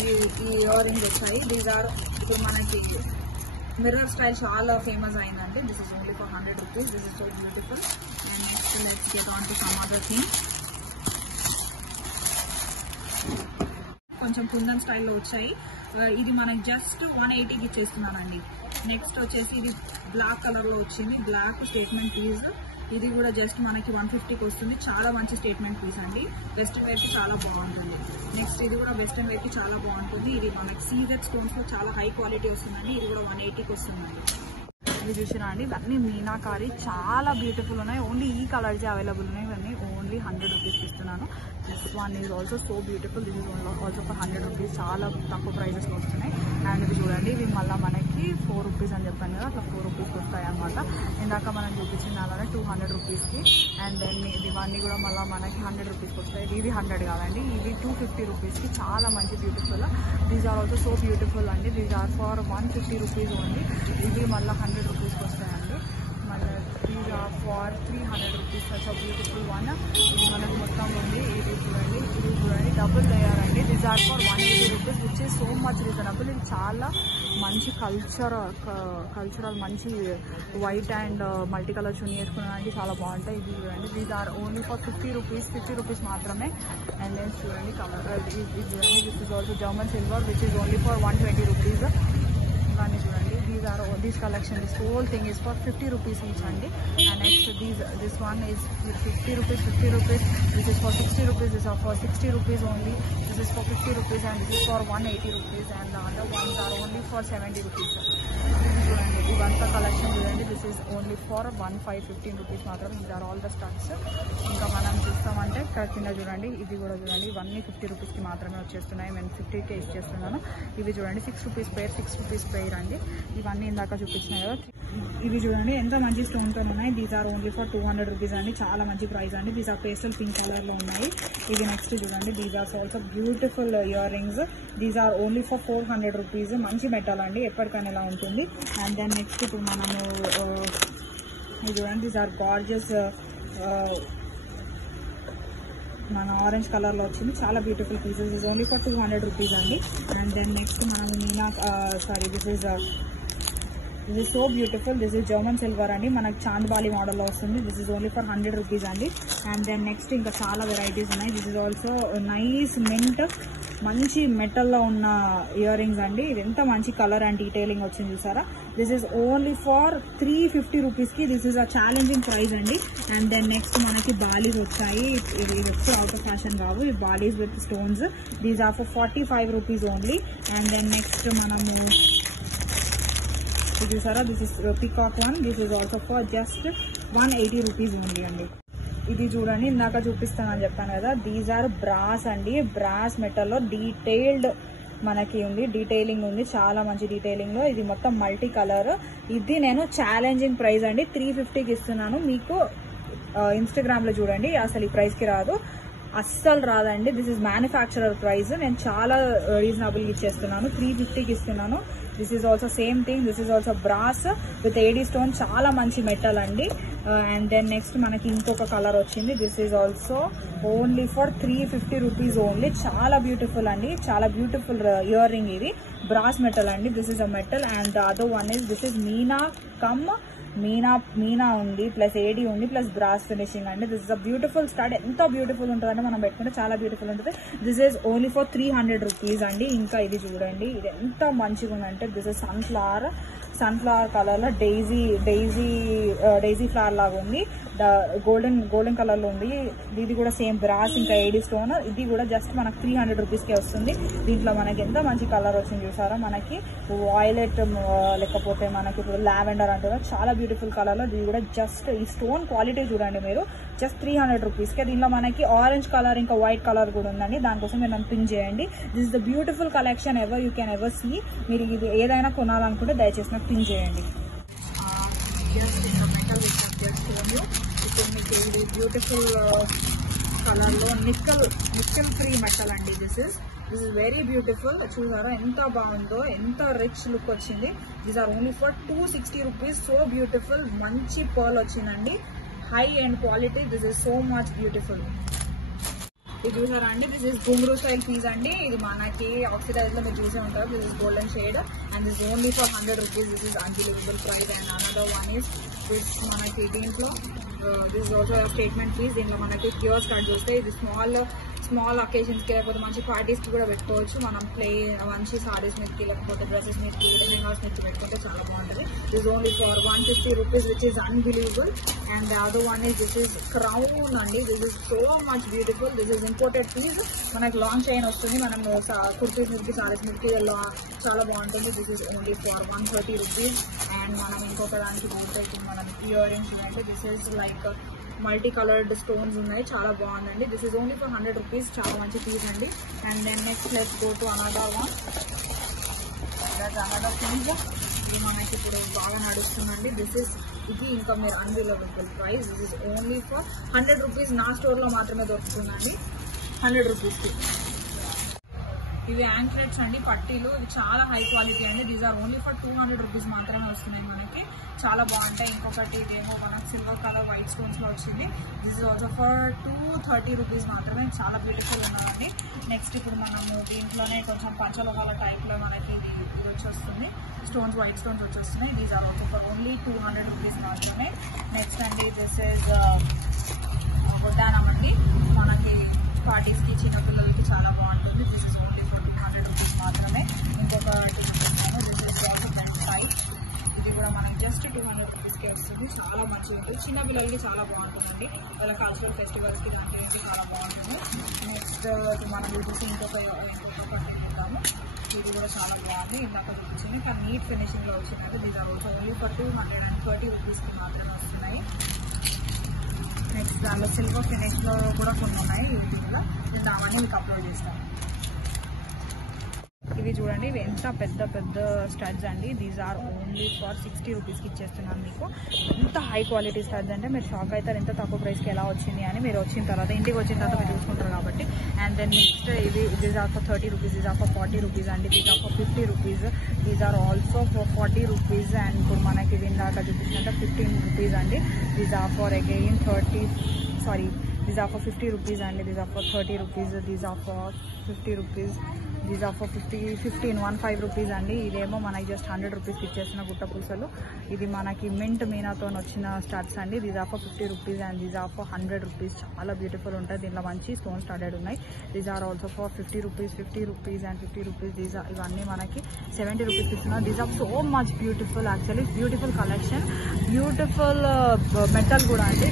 ఈ ఇయర్ రింగ్స్ వచ్చాయి. దీస్ ఆర్ ఇప్పుడు మనకి మిర్రర్ స్టైల్ చాలా ఫేమస్ అయిందండి. This is only for 100 rupees. This is so beautiful. And next let's get on to some other thing. కొంచెం కుందన్ స్టైల్లో వచ్చాయి. ఇది మనకి జస్ట్ 180కి ఇచ్చేస్తున్నానండి. నెక్స్ట్ వచ్చేసి ఇది బ్లాక్ కలర్లో వచ్చింది. Black statement piece. ఇది కూడా జస్ట్ మనకి 150కి వస్తుంది. చాలా మంచి స్టేట్మెంట్ పీస్ అండి. వెస్టర్న్ వేర్కి చాలా బాగుంటుంది. నెక్స్ట్ ఇది కూడా వెస్టర్న్ వేర్కి చాలా బాగుంటుంది. ఇది మనకి సీజెడ్ స్టోన్స్లో చాలా హై క్వాలిటీ వస్తుందండి. ఇది కూడా 180కి వస్తుందండి. ఇది చూసినా అండి, ఇవన్నీ మీనాకారి చాలా బ్యూటిఫుల్ ఉన్నాయి. ఓన్లీ ఈ కలర్స్ అవైలబుల్ ఉన్నాయి. ఇవన్నీ ఓన్లీ ఓన్లీ 100 రూపీస్కి ఇస్తున్నాను. This one is also so beautiful. This is also for 100 rupees. చాలా తక్కువ ప్రైజెస్లో వస్తున్నాయి. అండ్ ఇది చూడండి, ఇవి మళ్ళీ మనకి 4 రూపీస్ అని చెప్పాను కదా, అట్లా 4 రూపీస్కి వస్తాయి అనమాట. ఇందాక మనం చూపించిన అలానే 200 రూపీస్కి. అండ్ దెన్ ఇవన్నీ కూడా మళ్ళీ మనకి 100 రూపీస్కి వస్తాయి. ఇవి 100 కాదండి, ఇవి 250 రూపీస్కి. చాలా మంచి beautiful. These are also so beautiful అండి. These are for 150 rupees only. ఇవి మళ్ళీ 100 రూపీస్కి వస్తాయండి. మళ్ళీ these are for 300 rupees. Such a beautiful one. ఇది మనకు మొత్తం ఉంది. ఇది చూడండి డబుల్ లేయర్ అండి. These are for 180 rupees which is so much reasonable. ఇది చాలా మంచి కల్చరల్ మంచి white and multi colour chunni వేసుకున్నానండి, చాలా బాగుంటాయి. ఇది చూడండి, these are only for 50 rupees మాత్రమే. అండ్ దెన్ చూడండి కలర్, ఇది చూడండి, this is also German silver which is only for 120 rupees. కానీ చూడండి, this collection, this whole thing is for 50 rupees each అండి. And next this one is 50 rupees. This is for 60 rupees. This is for 60 rupees only. This is for 50 rupees and this is for 180 rupees. And the other ones are only for 70 rupees. చూడండి, ఇవంతా collection చూడండి. This is only for 15 rupees మాత్రం. These are all the stocks. ఇంకా మనం చూస్తామంటే ఇక్కడ కింద చూడండి, ఇది కూడా చూడండి, ఇవన్నీ 50 రూపీస్కి మాత్రమే వచ్చేస్తున్నాయి. నేను 50కే ఇచ్చేస్తున్నాను. ఇవి చూడండి 6 రూపీస్ పెయిర్ అండి. ఇవన్నీ ఇందాక చూపించినాయి కదా. ఇవి చూడండి ఎంత మంచి స్టోన్తో ఉన్నాయి. These are only for 200 rupees అండి. చాలా మంచి ప్రైస్ అండి. దీస్ ఆర్ పేస్టల్ పింక్ కలర్లో ఉన్నాయి. ఇవి నెక్స్ట్ చూడండి, these are also beautiful earrings. These are only for 400 rupees. మంచి మెటల్ అండి, ఎప్పటికైనా ఇలా ఉంటుంది. అండ్ దెన్ నెక్స్ట్ ఇప్పుడు మనము ఇది చూడండి, దీస్ ఆర్ గార్జియస్ మన ఆరెంజ్ కలర్లో వచ్చింది. చాలా beautiful pieces. Is only for 200 rupees అండి. అండ్ దెన్ నెక్స్ట్ మనము this is so beautiful. This is German silver అండి, మనకి చాంద్బాలి మోడల్లో వస్తుంది. This is only for 100 rupees అండి. అండ్ దెన్ నెక్స్ట్ ఇంకా చాలా వెరైటీస్ ఉన్నాయి. This is also nice mint, మంచి మెటల్లో ఉన్న ఇయర్ రింగ్స్ అండి. ఇది ఎంత మంచి కలర్ అండ్ డీటెయిలింగ్ వచ్చింది చూసారా. దిస్ ఈజ్ ఓన్లీ ఫర్ 350 రూపీస్కి. This is a challenging price అండి. అండ్ దెన్ నెక్స్ట్ మనకి బాలీస్ వచ్చాయి. ఇది ఎప్పుడు అవుట్ ఆఫ్ ఫ్యాషన్ కావు, ఈ balis with stones. These are for 45 rupees only. And then next మనము ఇది చూసారా, this is peacock one. This is also for just 180 rupees only అండి. ఇది చూడండి, ఇందాక చూపిస్తానని చెప్పాను కదా, దీస్ ఆర్ బ్రాస్ అండి. బ్రాస్ మెటల్లో డీటెయిల్డ్ మనకి ఉంది, డీటెయిలింగ్ ఉంది, చాలా మంచి డీటెయిలింగ్ లో. ఇది మొత్తం మల్టీ కలర్. ఇది నేను ఛాలెంజింగ్ ప్రైస్ అండి, 350కి ఇస్తున్నాను. మీకు ఇన్స్టాగ్రామ్ లో చూడండి, అసలు ఈ ప్రైస్ కి రాదు, అస్సలు రాదండి. This is manufacturer price. నేను చాలా రీజనబుల్ ఇచ్చేస్తున్నాను, 350కి ఇస్తున్నాను. This is also same thing. This is also brass with AD stone, చాలా మంచి మెటల్ అండి. అండ్ దెన్ నెక్స్ట్ మనకి ఇంకొక కలర్ వచ్చింది. This is also only for 350 rupees only. చాలా బ్యూటిఫుల్ అండి, చాలా బ్యూటిఫుల్ ఇయర్ రింగ్. ఇది బ్రాస్ మెటల్ అండి. This is a metal. And the other one is this is Meena ఉంది, ప్లస్ ఏడీ ఉంది, ప్లస్ బ్రాస్ ఫినిషింగ్ అండి. This is a beautiful start. ఎంత beautiful ఉంటుందంటే మనం పెట్టుకుంటే చాలా బ్యూటిఫుల్ ఉంటుంది. This is only for 300 rupees అండి. ఇంకా ఇది చూడండి, ఇది ఎంత మంచిగా ఉందంటే, దిస్ ఇస్ సన్ఫ్లవర్ కలర్ లో డైజీ ఫ్లవర్ లాగా ఉంది. గోల్డెన్ కలర్ లో ఉంది. ఇది కూడా సేమ్ బ్రాస్, ఇంకా ఏడీ స్టోన్. ఇది కూడా జస్ట్ మనకు 300 రూపీస్కే వస్తుంది. దీంట్లో మనకి ఎంత మంచి కలర్ వచ్చింది చూసారా, మనకి వాయిలెట్ లేకపోతే మనకి ఇప్పుడు లావెండర్ అంటారు, చాలా బ్యూటిఫుల్ కలర్ లో. ఇది కూడా జస్ట్ ఈ స్టోన్ క్వాలిటీ చూడండి మీరు, జస్ట్ 300 రూపీస్కే. దీనిలో మనకి ఆరెంజ్ కలర్ ఇంకా వైట్ కలర్ కూడా ఉందండి, దానికోసం మీరు నన్ను పింక్ చేయండి. This is the beautiful collection ever you can ever see. మీరు ఇది ఏదైనా కొనాలనుకుంటే దయచేసి నాకు పింక్ చేయండి. ఇప్పుడు మీకు ఇది బ్యూటిఫుల్ కలర్ లో నిక్కల్ ఫ్రీ మెటల్ అండి. This is very beautiful. చూసారా ఎంత బాగుందో, ఎంత రిచ్ లుక్ వచ్చింది. These are only for 260 rupees. So beautiful, మంచి పర్ల్ వచ్చిందండి, high and quality. This is so much beautiful. ఇది చూసారా అండి, this is ghungroo style piece అండి. ఇది మనకి ఆక్సిడైజ్ లో మీరు చూసే ఉంటారు. This is golden shade and this only for 100 rupees. This is unbelievable price. And another one is this మనకి దీంట్లో this is also statement piece. దీంట్లో మనకి ప్యూర్ స్టడ్స్ వస్తాయి. ఇది స్మాల్ అకేషన్స్ కి లేకపోతే మంచి పార్టీస్ కి కూడా పెట్టుకోవచ్చు. మనం మంచి సారీస్ మీదకి లేకపోతే డ్రెస్సెస్ మీదకి లెహంగాస్ మీదకి పెట్టుకుంటే చాలా బాగుంటుంది. This only for 150 rupees which is unbelievable. And the other one is this is crown అండి. This is so much beautiful. This is imported piece. మనకి లాంగ్ చైన్ వస్తుంది, మనం కుర్తీస్ మీదకి సారీస్ మీదకి చాలా బాగుంటుంది. This is only for 130 rupees. And మనం ఇంకొక దానికి పోతే మనం ఇయర్ రింగ్స్ అంటే this is like multi coloured stones ఉన్నాయి, చాలా బాగుందండి. This is only for 100 rupees. చాలా మంచి పీస్ అండి. And then next let's go to another one. Another piece ఇది మనకి ఇప్పుడు బాగా నడుస్తుందండి. ఇది ఇంకా మీరు unbelievable price. This is only for 100 rupees. నా స్టోర్లో మాత్రమే దొరుకుతుందండి 100 రూపీస్కి. ఇవి యాంక్లెట్స్ అండి, పట్టీలు. ఇవి చాలా హై క్వాలిటీ అండి. These are only for 200 rupees మాత్రమే వస్తున్నాయి మనకి. చాలా బాగుంటాయి. ఇంకొకటి ఇదేమో మనకి సిల్వర్ కలర్ వైట్ స్టోన్స్ లో వచ్చింది. This is also for 230 rupees మాత్రమే. చాలా బ్యూటిఫుల్ ఉన్నారండి. నెక్స్ట్ ఇప్పుడు మనము దీంట్లోనే కొంచెం పంచల కలర్ టైప్ లో మనకి ఇది వచ్చేస్తుంది. స్టోన్స్ వైట్ స్టోన్స్ వచ్చేస్తున్నాయి. These are also for only 200 rupees మాత్రమే. నెక్స్ట్ అండి దిస్ ఇస్ వడ్డానం అండి. మనకి పార్టీస్ కి చిన్నపిల్లలకి చాలా బాగుంటుంది. This is only for 200 rupees మాత్రమే. ఇంకొకటి దిస్ ఇస్ సైజ్. ఇది కూడా మనకి జస్ట్ 200 రూపీస్కి వస్తుంది. చాలా మంచిగా ఉంటుంది. చిన్న పిల్లలకి చాలా బాగుంటుందండి. ఇలా కల్చరల్ ఫెస్టివల్స్కి దానికి చాలా బాగుంటుంది. నెక్స్ట్ మనం చూసి ఇంకొక చూద్దాము. ఇది కూడా చాలా బాగుంది. ఇందాక చూపించింది కానీ నీట్ ఫినిషింగ్లో వచ్చినది. These are also only for 230 రూపీస్కి మాత్రమే వస్తున్నాయి. నెక్స్ట్ దానిలో సిల్వర్ ఫినిష్లో కూడా కొన్ని ఉన్నాయి. ఇవి కూడా నేను అవన్నీ మీకు అప్లోడ్ చేస్తాను. ఇవి చూడండి, ఇవి ఎంత పెద్ద పెద్ద స్టడ్స్ అండి. దీస్ ఆర్ ఓన్లీ ఫర్ 60 రూపీస్కి ఇచ్చేస్తున్నాను మీకు. ఎంత హై క్వాలిటీ స్టడ్స్ అంటే మీరు షాక్ అవుతారు ఎంత తక్కువ ప్రైస్కి ఎలా వచ్చింది అని. మీరు వచ్చిన తర్వాత ఇంటికి వచ్చిన తర్వాత మీరు చూసుకుంటారు కాబట్టి. అండ్ దెన్ నెక్స్ట్ ఇవి these are for 30 rupees, these are for 40 rupees అండి. These are for 50 rupees, these are also for 40 rupees. And ఇప్పుడు మనకి ఇది ఇందాక చూపించినట్టు 15 రూపీస్ అండి. These are for again these are for 50 rupees and these are for 30 rupees. These are for 50 rupees. These are for 15 rupees అండి. ఇదేమో మనకి just 100 రూపీస్కి ఇచ్చేసిన గుట్ట పూసలు. ఇది మనకి మింట్ మీనాతో వచ్చిన స్టార్ట్స్ అండి. These are for 50 rupees and these are for 100 rupees. చాలా బ్యూటిఫుల్ ఉంటాయి. దీనిలో మంచి స్టోన్ స్టార్టెడ్ ఉన్నాయి. These are also for 50 rupees and 50 rupees. ఇవన్నీ మనకి 70 రూపీస్కి ఇస్తున్నారు. These are so much beautiful. Actually beautiful collection, beautiful metal కూడా అండి.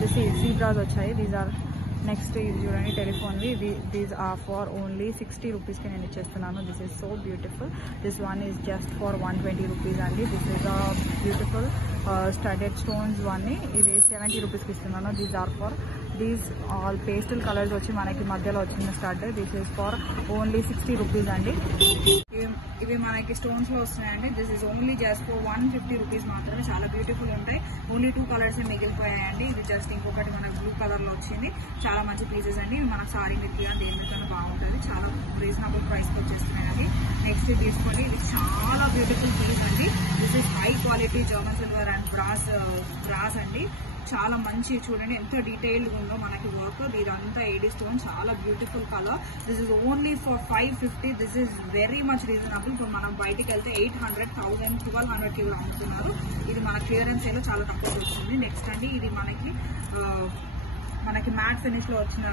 దిస్ జీబ్రాస్ వచ్చాయి. దీస్ ఆర్ నెక్స్ట్ ఇది చూడండి టెలిఫోన్వి. దీస్ ఆర్ ఫర్ ఓన్లీ 60 రూపీస్కి నేను ఇచ్చేస్తున్నాను. This is so beautiful. This one is just for 120 rupees అండి. This is a beautiful studded stones one. ఇది 70 రూపీస్కి ఇస్తున్నాను. These are for these all pastel colours వచ్చి మనకి మధ్యలో వచ్చిన start. This is for only 60 rupees అండి. ఇవి మనకి స్టోన్స్ లో వస్తున్నాయండి. This is only just for 150 rupees మాత్రమే. చాలా బ్యూటిఫుల్ ఉంటాయి. ఓన్లీ 2 కలర్స్ మిగిలిపోయాయండి. ఇది జస్ట్ ఇంకొకటి మనకి బ్లూ కలర్ లో వచ్చింది. చాలా మంచి పీసెస్ అండి. మనకు సారీ మీద దేనికన్నా బాగుంటుంది. చాలా రీజనబుల్ ప్రైస్కి వచ్చేస్తున్నాయండి. నెక్స్ట్ తీసుకోండి. ఇది చాలా బ్యూటిఫుల్ పీస్ అండి. This is high quality German silver and brass అండి. చాలా మంచి చూడండి ఎంత డీటెయిల్గా ఉందో మనకి వర్క్. ఇదంతా ఏడీ స్టోన్, చాలా beautiful colour. This is only for 550. This is very much reasonable. ఇప్పుడు మనం బయటికి వెళ్తే 800, 1000, 1200కి కూడా అమ్ముతున్నారు. ఇది మన క్లియరెన్స్ సేల్ చాలా తక్కువ వస్తుంది. నెక్స్ట్ అండి ఇది మనకి మ్యాట్ ఫినిష్ లో వచ్చిన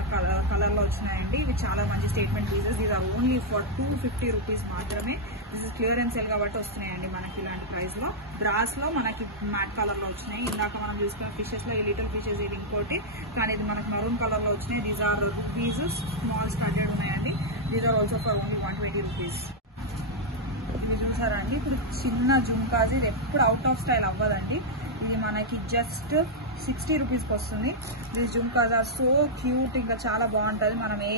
కలర్ లో వచ్చినాయండి. ఇవి చాలా మంచి స్టేట్మెంట్ పీసెస్. ఇది ఆర్ ఓన్లీ ఫర్ 250 రూపీస్ మాత్రమే. దిస్ ఇస్ క్లియరెన్స్ సేల్ కాబట్టి వస్తున్నాయండి మనకి ఇలాంటి ప్రైస్ లో. బ్రాస్ లో మనకి మ్యాట్ కలర్ లో వచ్చినాయి. ఇందాక మనం చూసుకున్న ఫిషెస్ లో ఈ లిటిల్ ఫిషెస్ ఇది ఇంకోటి, కానీ ఇది మనకి మరూన్ కలర్ లో వచ్చినాయి. These are rupees small standard ఉన్నాయండి. These are also for only 120 rupees. ఇది చూసారా అండి, ఇప్పుడు చిన్న జుంకాజ్. ఇది ఎప్పుడు అవుట్ ఆఫ్ స్టైల్ అవ్వదండి. ఇది మనకి జస్ట్ 60 రూపీస్కి వస్తుంది. This jhumkas are so cute. ఇంకా చాలా బాగుంటుంది. మనం ఏ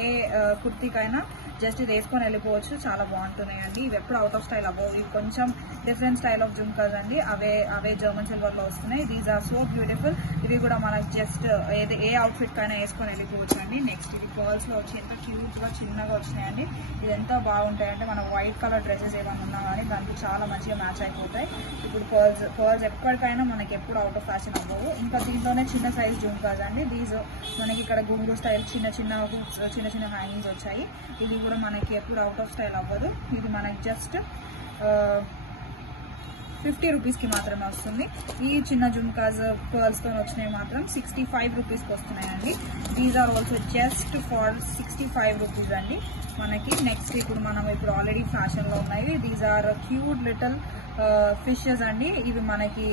కుర్తీకైనా జస్ట్ ఇది వేసుకొని వెళ్ళిపోవచ్చు. చాలా బాగుంటున్నాయండి. ఇవి ఎప్పుడు అవుట్ ఆఫ్ స్టైల్ అవ్వవు. ఇవి కొంచెం డిఫరెంట్ స్టైల్ ఆఫ్ జుంకాస్ అండి. అవే జర్మన్ సిల్వర్ లో వస్తున్నాయి. These are so beautiful. ఇవి కూడా మనకి జస్ట్ ఏ అవుట్ఫిట్ కైనా వేసుకొని వెళ్ళిపోవచ్చు అండి. నెక్స్ట్ ఇది పర్ల్స్ లో వచ్చి ఎంత క్యూట్ గా చిన్నగా వచ్చినాయండి. ఇది ఎంత బాగుంటాయంటే మనం వైట్ కలర్ డ్రెస్సెస్ ఏమైనా ఉన్నా కానీ దానికి చాలా మంచిగా మ్యాచ్ అయిపోతాయి. ఇప్పుడు పర్ల్స్ ఎప్పటికైనా మనకి ఎప్పుడు అవుట్ ఆఫ్ ఫ్యాషన్ అవ్వవు. ఇంకా దీంట్లోనే చిన్న సైజ్ జుంకాస్ అండి. దీస్ మనకి ఇక్కడ గుంగు స్టైల్ చిన్న హ్యాంగింగ్స్ వచ్చాయి. ఇది కూడా మనకి ఎప్పుడు అవుట్ ఆఫ్ స్టైల్ అవ్వదు. ఇది మనకి జస్ట్ 50 రూపీస్కి మాత్రమే వస్తుంది. ఈ చిన్న జుంకాస్ పర్ల్స్తో వచ్చినవి మాత్రం 65 రూపీస్కి వస్తున్నాయండి. These are also just for 65 rupees అండి మనకి. నెక్స్ట్ ఇప్పుడు ఆల్రెడీ ఫ్యాషన్లో ఉన్నాయి. These are cute little fishes అండి. ఇవి మనకి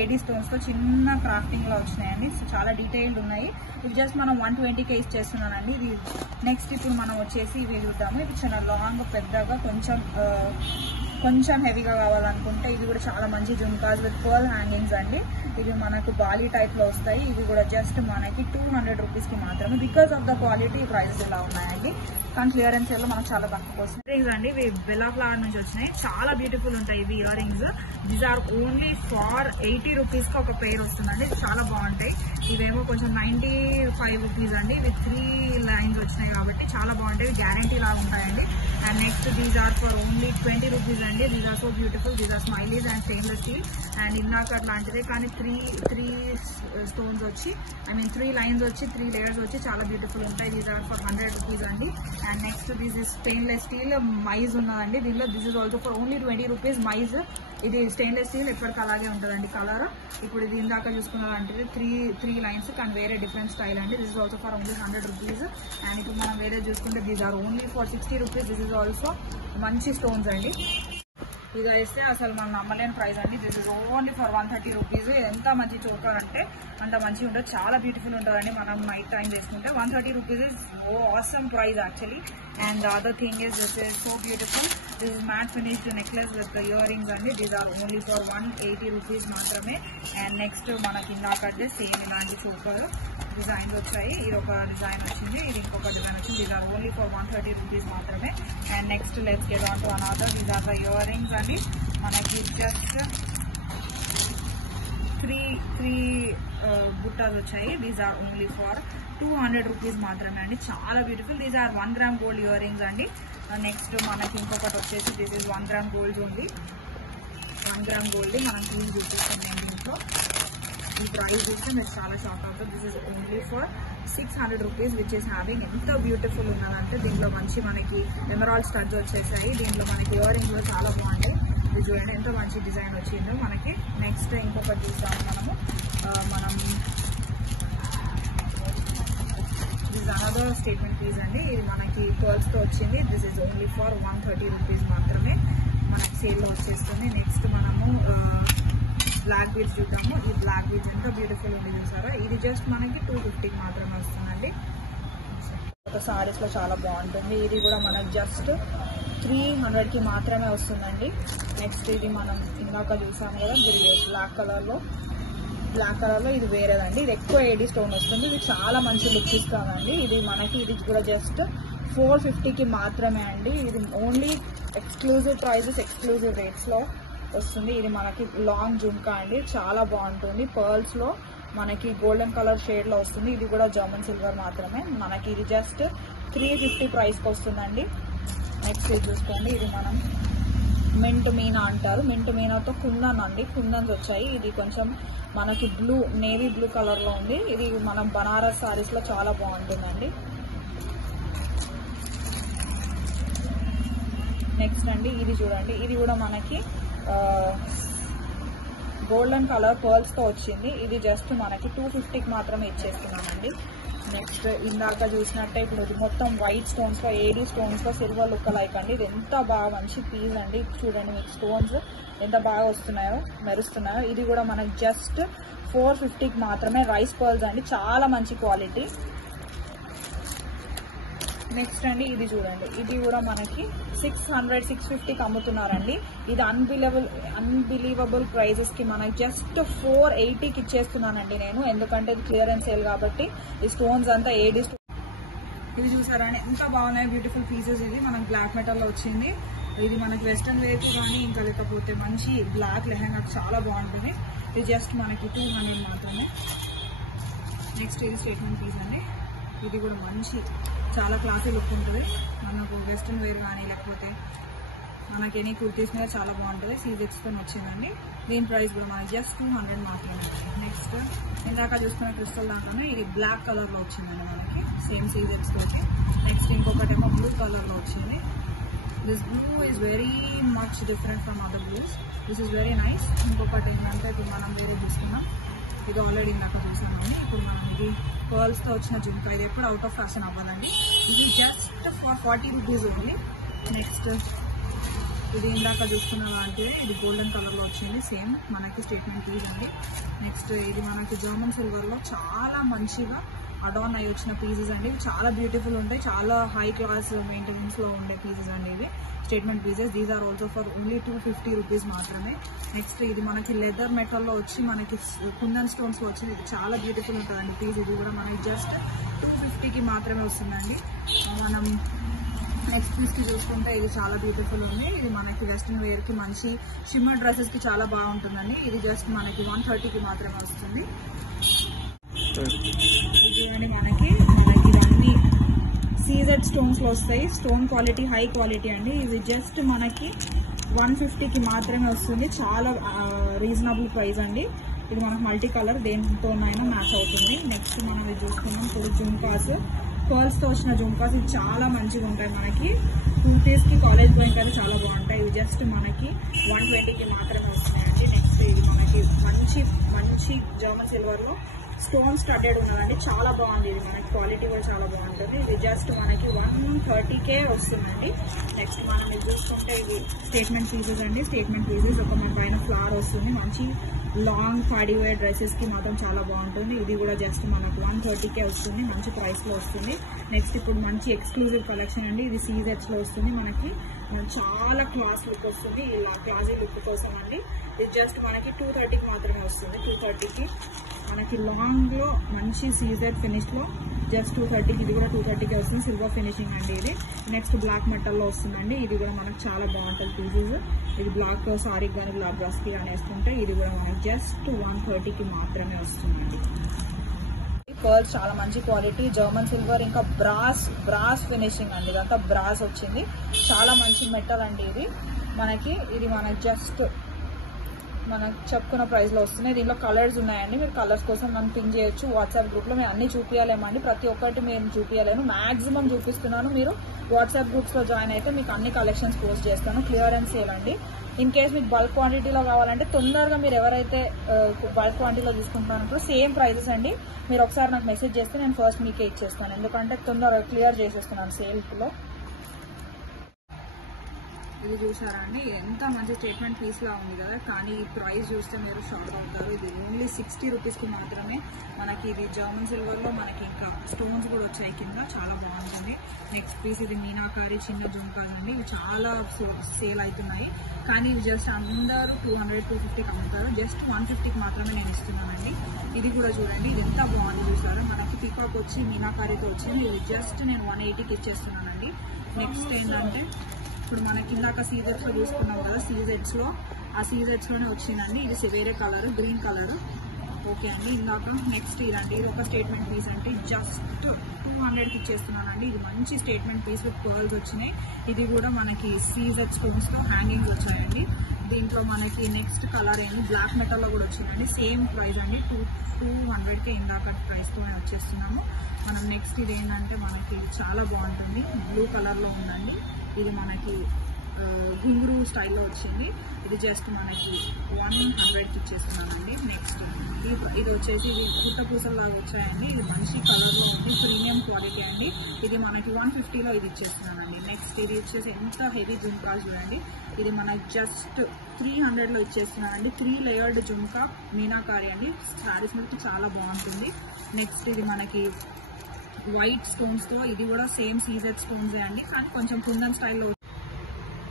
ఏడీ స్టోన్స్తో చిన్న క్రాఫ్టింగ్లో వచ్చినాయండి. చాలా డీటెయిల్డ్ ఉన్నాయి. ఇవి జస్ట్ మనం 120కే ఇచ్చేస్తున్నానండి. ఇది నెక్స్ట్ ఇప్పుడు మనం వచ్చేసి ఇవి చూద్దాము. ఇవి చాలా లాంగ్ పెద్దగా కొంచెం హెవీగా కావాలనుకుంటే ఇవి కూడా చాలా మంచి జుమ్కాస్ విత్ పర్ల్ హ్యాంగింగ్స్ అండి. ఇవి మనకు బాలీ టైప్లో వస్తాయి. ఇవి కూడా జస్ట్ మనకి 200 రూపీస్కి మాత్రమే. Because of the quality prices ఇలా ఉన్నాయండి. కానీ క్లియరెన్స్ సేల్లో మనకు చాలా తక్కువ వస్తుంది. ఇయర్ రింగ్స్ అండి, ఇవి బెల్లా ఫ్లవర్ నుంచి వచ్చినాయి. చాలా బ్యూటిఫుల్ ఉంటాయి ఇవి earrings. These are only for 80 రూపీస్కి ఒక పెయిర్ వస్తుందండి. చాలా బాగుంటాయి. ఇవేమో కొంచెం 95 రూపీస్ అండి. ఇవి 3 లైన్స్ వచ్చినాయి కాబట్టి చాలా బాగుంటాయి. గ్యారంటీ లాగా ఉంటాయండి. And next these are for only 20 rupees అండి. These are so beautiful. These are smileys and stainless steel and ఇన్నాక అట్లాంటిదే కానీ 3 స్టోన్స్ వచ్చి 3 లైన్స్ వచ్చి 3 లేయర్స్ వచ్చి చాలా బ్యూటిఫుల్ ఉంటాయి. దీస్ ఆర్ ఫర్ 100 రూపీస్ అండి. And next this is stainless steel maize ఉన్నదండి. దీనిలో this is also for only 20 rupees maize. ఇది స్టెయిన్లెస్ స్టీల్ ఎప్పటికి అలాగే ఉంటుందండి కలర్. ఇప్పుడు ఇది ఇందాక చూసుకున్నారంటే 3 లైన్స్ కానీ వేరే డిఫరెంట్ స్టైల్ అండి. This is also for only 100 rupees. And ఇప్పుడు మనం వేరే చూసుకుంటే these are only for 60 rupees. This is also మంచి స్టోన్స్ అండి. ఇది అయితే అసలు మనం నమ్మలేని ప్రైస్ అండి. This is only for 130 rupees. ఎంత మంచి చోకర్ అంటే అంత మంచిగా ఉంటుంది. చాలా బ్యూటిఫుల్ ఉంటుందండి మనం నైట్ టైం చేసుకుంటే. 130 rupees is awesome price actually. And the other thing is this is so beautiful. This is matt finished necklace with earrings అండి. These are only for 180 rupees మాత్రమే. అండ్ నెక్స్ట్ మనకి ఇందాకంటే same ఇలాంటి choker designs వచ్చాయి. ఇది ఒక design వచ్చింది, ఇది ఇంకొక డిజైన్ వచ్చింది. These are only for 130 rupees మాత్రమే. And next let's get on to another. These are the earrings అండి. మనకి జస్ట్ 3 బుట్టాస్ వచ్చాయి. These are only for 200 rupees మాత్రమే అండి. చాలా beautiful. These are 1 gram gold earrings అండి. నెక్స్ట్ మనకి ఇంకొకటి వచ్చేసి దిస్ ఇస్ 1 గ్రామ్ గోల్డ్ ఉంది. 1 గ్రామ్ గోల్డ్ మనం క్లీన్ చూపిస్తాం. దీంట్లో ఈ ప్రైస్ చూస్తే మీరు చాలా షాక్ అవుతారు. This is only for 600 rupees which is having. ఎంత బ్యూటిఫుల్ ఉన్నదంటే దీంట్లో మంచి మనకి ఎమరాల్డ్ స్టడ్స్ వచ్చేసాయి. దీంట్లో మనకి ఇయర్ రింగ్స్ చాలా బాగుంటాయి. ఇది చూడండి ఎంత మంచి డిజైన్ వచ్చిందో మనకి. నెక్స్ట్ ఇంకొకటి చూస్తాము మనం దిస్ అనదర్ స్టేట్మెంట్ పీస్ అండి. ఇది మనకి పర్ల్స్తో వచ్చింది. This is only for 130 rupees మాత్రమే మనకి సేల్లో వచ్చేస్తుంది. నెక్స్ట్ మనము బ్లాక్ బీడ్స్ చూద్దాము. ఈ బ్లాక్ బీడ్స్ ఎంత బ్యూటిఫుల్ ఉంది చూసారా. ఇది జస్ట్ మనకి 250కి మాత్రమే వస్తుందండి. ఒక సారీస్లో చాలా బాగుంటుంది. ఇది కూడా మనకి జస్ట్ 300కి మాత్రమే వస్తుందండి. నెక్స్ట్ ఇది మనం ఇందాక చూసాము కదా బ్లాక్ కలర్లో ఇది వేరేదండి. ఇది ఎక్కువ ఏడీ స్టోన్ వస్తుంది. ఇది చాలా మంచి లుక్ ఇస్తుందండి. ఇది మనకి ఇది కూడా జస్ట్ 450కి మాత్రమే అండి. ఇది ఓన్లీ ఎక్స్క్లూజివ్ ప్రైజెస్ ఎక్స్క్లూజివ్ రేట్స్లో వస్తుంది. ఇది మనకి లాంగ్ జుమ్కా అండి. చాలా బాగుంటుంది. పర్ల్స్లో మనకి గోల్డెన్ కలర్ షేడ్లో వస్తుంది. ఇది కూడా జర్మన్ సిల్వర్ మాత్రమే. మనకి ఇది జస్ట్ 350 ప్రైస్కి వస్తుందండి. నెక్స్ట్ ఇది చూసుకోండి. ఇది మనం మింట్ మీనా అంటారు. మింట్ మీనాతో కుందన్ అండి. కుందన్స్ వచ్చాయి. ఇది కొంచెం మనకి నేవీ బ్లూ కలర్లో ఉంది. ఇది మనం బనారస్ సారీస్లో చాలా బాగుంటుందండి. నెక్స్ట్ అండి ఇది చూడండి. ఇది కూడా మనకి గోల్డెన్ కలర్ పర్ల్స్తో వచ్చింది. ఇది జస్ట్ మనకి 250కి మాత్రమే ఇచ్చేస్తున్నామండి. నెక్స్ట్ ఇందాక చూసినట్టే ఇప్పుడు ఇది మొత్తం వైట్ స్టోన్స్లో ఏడీ స్టోన్స్లో సిల్వర్ లుక్ లైక్ అండి. ఇది ఎంత బాగా మంచి పీస్ అండి. చూడండి మీకు స్టోన్స్ ఎంత బాగా వస్తున్నాయో మెరుస్తున్నాయో. ఇది కూడా మనకి జస్ట్ 450కి మాత్రమే. రైస్ పర్ల్స్ అండి. చాలా మంచి క్వాలిటీ. నెక్స్ట్ అండి ఇది చూడండి. ఇది కూడా మనకి 650కి అమ్ముతున్నారండి. ఇది అన్బిలీవబుల్ ప్రైజెస్కి మనకి జస్ట్ 480కి ఇచ్చేస్తున్నానండి నేను. ఎందుకంటే ఇది క్లియరెన్స్ సేల్ కాబట్టి. ఈ స్టోన్స్ అంతా ఏడీ ఇవి చూసారా అండి ఎంత బాగున్నాయి. Beautiful pieces. ఇది మనకి బ్లాక్ మెటల్లో వచ్చింది. ఇది మనకి వెస్ట్రన్ వేర్కు కానీ ఇంకా లేకపోతే మంచి బ్లాక్ లెహంగా చాలా బాగుంటుంది. ఇది జస్ట్ మనకి 200 మాత్రమే. నెక్స్ట్ ఇది స్టేట్మెంట్ పీస్ అండి. ఇది కూడా మంచి చాలా క్లాసీ లుక్ ఉంటుంది. మనకు వెస్ట్రన్ వేర్ కానీ లేకపోతే మనకి ఎనీ కుర్తీస్ మీద చాలా బాగుంటుంది. C6తో వచ్చిందండి. దీని ప్రైస్ కూడా మనకి జస్ట్ 200 మాత్రమే. నెక్స్ట్ ఇందాక చూసుకున్న క్రిస్టల్ దాంట్లోనే ఇది బ్లాక్ కలర్లో వచ్చిందండి మనకి సేమ్ C6తోకి. నెక్స్ట్ ఇంకొకటేమో బ్లూ కలర్లో వచ్చింది. This blue is very much different from other blues. This is very nice. ఇంకొకటి ఏంటంటే ఇప్పుడు మనం వేరే చూసుకున్నాం. ఇది ఆల్రెడీ ఇందాక చూసామండి. ఇప్పుడు మనం ఇది పర్ల్స్తో వచ్చిన జుమ్కా. ఇది ఎప్పుడు అవుట్ ఆఫ్ ఫ్యాషన్ అవ్వాలండి. ఇది just for 40 rupees only. Next ఇది ఇందాక చూసుకున్న అంటే ఇది గోల్డెన్ కలర్లో వచ్చింది. సేమ్ మనకి స్టేట్మెంట్ పీస్ అండి. నెక్స్ట్ ఇది మనకి జర్మన్ సిల్వర్లో చాలా మంచిగా అడాన్ అయ్యి వచ్చిన పీసెస్ అండి. చాలా బ్యూటిఫుల్ ఉంటాయి, చాలా హై క్లాస్ మెయింటెనెన్స్ లో ఉండే పీసెస్ అండి ఇవి statement pieces. These are also for only 250 rupees మాత్రమే. నెక్స్ట్ ఇది మనకి లెదర్ మెటల్లో వచ్చి మనకి కుందన్ స్టోన్స్ లో వచ్చింది. ఇది చాలా బ్యూటిఫుల్ ఉంటుందండి పీస్. ఇది కూడా మనకి జస్ట్ 250కి మాత్రమే వస్తుందండి. మనం నెక్స్ట్ పీస్ కి చూసుకుంటే ఇది చాలా బ్యూటిఫుల్ ఉంది. ఇది మనకి వెస్ట్రన్ వేర్ కి మంచి షిమ్మర్ డ్రెస్సెస్ కి చాలా బాగుంటుందండి. ఇది జస్ట్ మనకి 130కి మాత్రమే వస్తుంది. ఇది మనకి ఇవన్నీ సీజెడ్ స్టోన్స్ లో వస్తాయి. స్టోన్ క్వాలిటీ హై క్వాలిటీ అండి. ఇది జస్ట్ మనకి 150కి మాత్రమే వస్తుంది. చాలా రీజనబుల్ ప్రైస్ అండి. ఇది మనకు మల్టీ కలర్ దేనితోనైనా మ్యాచ్ అవుతుంది. నెక్స్ట్ మనం ఇది చూసుకున్నాం ఇప్పుడు జుంకాస్, పర్ల్స్ తో వచ్చిన జుంకాస్. ఇవి చాలా మంచిగా ఉంటాయి. మనకి 2 డేస్ కి కాలేజ్ గోయింగ్ అయితే చాలా బాగుంటాయి. ఇవి జస్ట్ మనకి 120కి మాత్రమే వస్తున్నాయండి. నెక్స్ట్ ఇది మనకి మంచి జర్మన్ సిల్వర్ లో స్టోన్ స్టడెడ్ ఉన్నదండి. చాలా బాగుంది. ఇది మనకి క్వాలిటీ కూడా చాలా బాగుంటుంది. ఇది జస్ట్ మనకి 130కే వస్తుందండి. నెక్స్ట్ మనం ఇది చూసుకుంటే ఇది స్టేట్మెంట్ పీసెస్ అండి. స్టేట్మెంట్ పీసెస్ ఒక మన పైన ఫ్లవర్ వస్తుంది. మంచి లాంగ్ పార్టీ వేర్ డ్రెస్సెస్ కి మాత్రం చాలా బాగుంటుంది. ఇది కూడా జస్ట్ మనకు 130కే వస్తుంది. మంచి ప్రైస్ లో వస్తుంది. నెక్స్ట్ ఇప్పుడు మంచి ఎక్స్క్లూజివ్ కలెక్షన్ అండి. ఇది సీజెట్స్ లో వస్తుంది. మనకి చాలా క్లాస్ లుక్ వస్తుంది. ఇలా క్లాసీ లుక్ కోసం అండి. ఇది జస్ట్ మనకి 230కి మాత్రమే వస్తుంది. 230కి మనకి లాంగ్ లో మంచి సీజెడ్ ఫినిష్ లో జస్ట్ 230కి. ఇది కూడా 230కి వస్తుంది. సిల్వర్ ఫినిషింగ్ అండి ఇది. నెక్స్ట్ బ్లాక్ మెటల్ లో వస్తుందండి. ఇది కూడా మనకు చాలా బాగుంటుంది పీసెస్. ఇది బ్లాక్ సారీకి కానీ బ్లాక్ డ్రెస్ కి కానీ వేసుకుంటే ఇది కూడా మనకి జస్ట్ 130కి మాత్రమే వస్తుందండి. పర్ల్స్ చాలా మంచి క్వాలిటీ, జర్మన్ సిల్వర్ ఇంకా బ్రాస్ ఫినిషింగ్ అండి. ఇదంతా బ్రాస్ వచ్చింది. చాలా మంచి మెటల్ అండి ఇది మనకి. ఇది మనకి జస్ట్ మనకు చెప్పుకున్న ప్రైస్ లో వస్తున్నాయి. దీంట్లో కలర్స్ ఉన్నాయండి. మీరు కలర్స్ కోసం మనం పింక్ చేయొచ్చు వాట్సాప్ గ్రూప్ లో. మేము అన్ని చూపించలేమండి, ప్రతి ఒక్కటి మేము చూపించలేను. మాక్సిమం చూపిస్తున్నాను. మీరు వాట్సాప్ గ్రూప్స్ లో జాయిన్ అయితే మీకు అన్ని కలెక్షన్స్ పోస్ట్ చేస్తాను. క్లియరెన్స్ సేల్ అండి. ఇన్ కేస్ మీకు బల్క్ క్వాంటిటీలో కావాలంటే తొందరగా మీరు ఎవరైతే బల్క్ క్వాంటిటీలో తీసుకుంటారో సేమ్ ప్రైజెస్ అండి. మీరు ఒకసారి నాకు మెసేజ్ చేస్తే నేను ఫస్ట్ మీకే ఇచ్చేస్తాను. ఎందుకంటే తొందరగా క్లియర్ చేసేస్తున్నాను సేల్స్లో. ఇది చూసారా అండి, ఎంత మంచి స్టేట్మెంట్ పీస్ లా ఉంది కదా, కానీ ఈ ప్రైస్ చూస్తే మీరు షాక్ అవుతారు. ఇది ఓన్లీ 60 రూపీస్కి మాత్రమే. మనకి ఇది జర్మన్ సిల్వర్ లో మనకి ఇంకా స్టోన్స్ కూడా వచ్చాయి కింద. చాలా బాగుంటుంది. నెక్స్ట్ పీస్ ఇది మీనాకారి చిన్న జుంకాలు అండి. ఇవి చాలా సేల్ అవుతున్నాయి, కానీ ఇవి జస్ట్ అందరూ 200-250కి అమ్ముతారు. జస్ట్ 150కి మాత్రమే నేను ఇస్తున్నానండి. ఇది కూడా చూడండి, ఇది ఎంత బాగుంది చూసారా. మనకి పికాక్ వచ్చి మీనాకారితో వచ్చింది. ఇది జస్ట్ నేను 180కి ఇచ్చేస్తున్నానండి. నెక్స్ట్ ఏంటంటే ఇప్పుడు మనకి ఇందాక సీజెట్స్ లో చూసుకున్నాం కదా, సీజెట్స్ లోనే వచ్చిందండి. ఇది వేరే కలర్, గ్రీన్ కలర్. ఓకే అండి. ఇందాక నెక్స్ట్ ఇదండి, ఇది ఒక స్టేట్మెంట్ పీస్ అంటే జస్ట్ 200కి ఇచ్చేస్తున్నానండి. ఇది మంచి స్టేట్మెంట్ పీస్ విత్ పర్ల్స్ వచ్చినాయి. ఇది కూడా మనకి సీజెట్ స్టోన్స్ తో హ్యాంగింగ్స్ వచ్చాయండి. దీంట్లో మనకి నెక్స్ట్ కలర్ ఏంటి బ్లాక్ మెటల్ లో కూడా వచ్చిందండి. సేమ్ ప్రైస్ అండి, 200కే ఇందాక ప్రైస్ తోనే వచ్చేస్తున్నాము మనం. నెక్స్ట్ ఇది ఏంటంటే మనకి చాలా బాగుంటుంది, బ్లూ కలర్ లో ఉందండి. ఇది మనకి ఘుంగురు స్టైల్లో వచ్చింది. ఇది జస్ట్ మనకి 100కి ఇచ్చేస్తున్నానండి. నెక్స్ట్ ఇది వచ్చేసి ఇది పుట్ట పూసలాగా వచ్చాయండి. ఇది మంచి కలర్లో ఉంది, ప్రీమియం క్వాలిటీ అండి. ఇది మనకి 150లో ఇది ఇచ్చేస్తున్నానండి. నెక్స్ట్ ఇది వచ్చేసి ఎంత హెవీ జుంకా చూడండి. ఇది మనకి జస్ట్ 300లో ఇచ్చేస్తున్నానండి. 3 లేయర్డ్ జుంకా మీనాకారి అండి. శారీస్ మీద చాలా బాగుంటుంది. నెక్స్ట్ ఇది మనకి వైట్ స్టోన్స్ తో, ఇది కూడా సేమ్ సీజెడ్ స్టోన్స్ అండి, కానీ కొంచెం కుందన్ స్టైల్లో.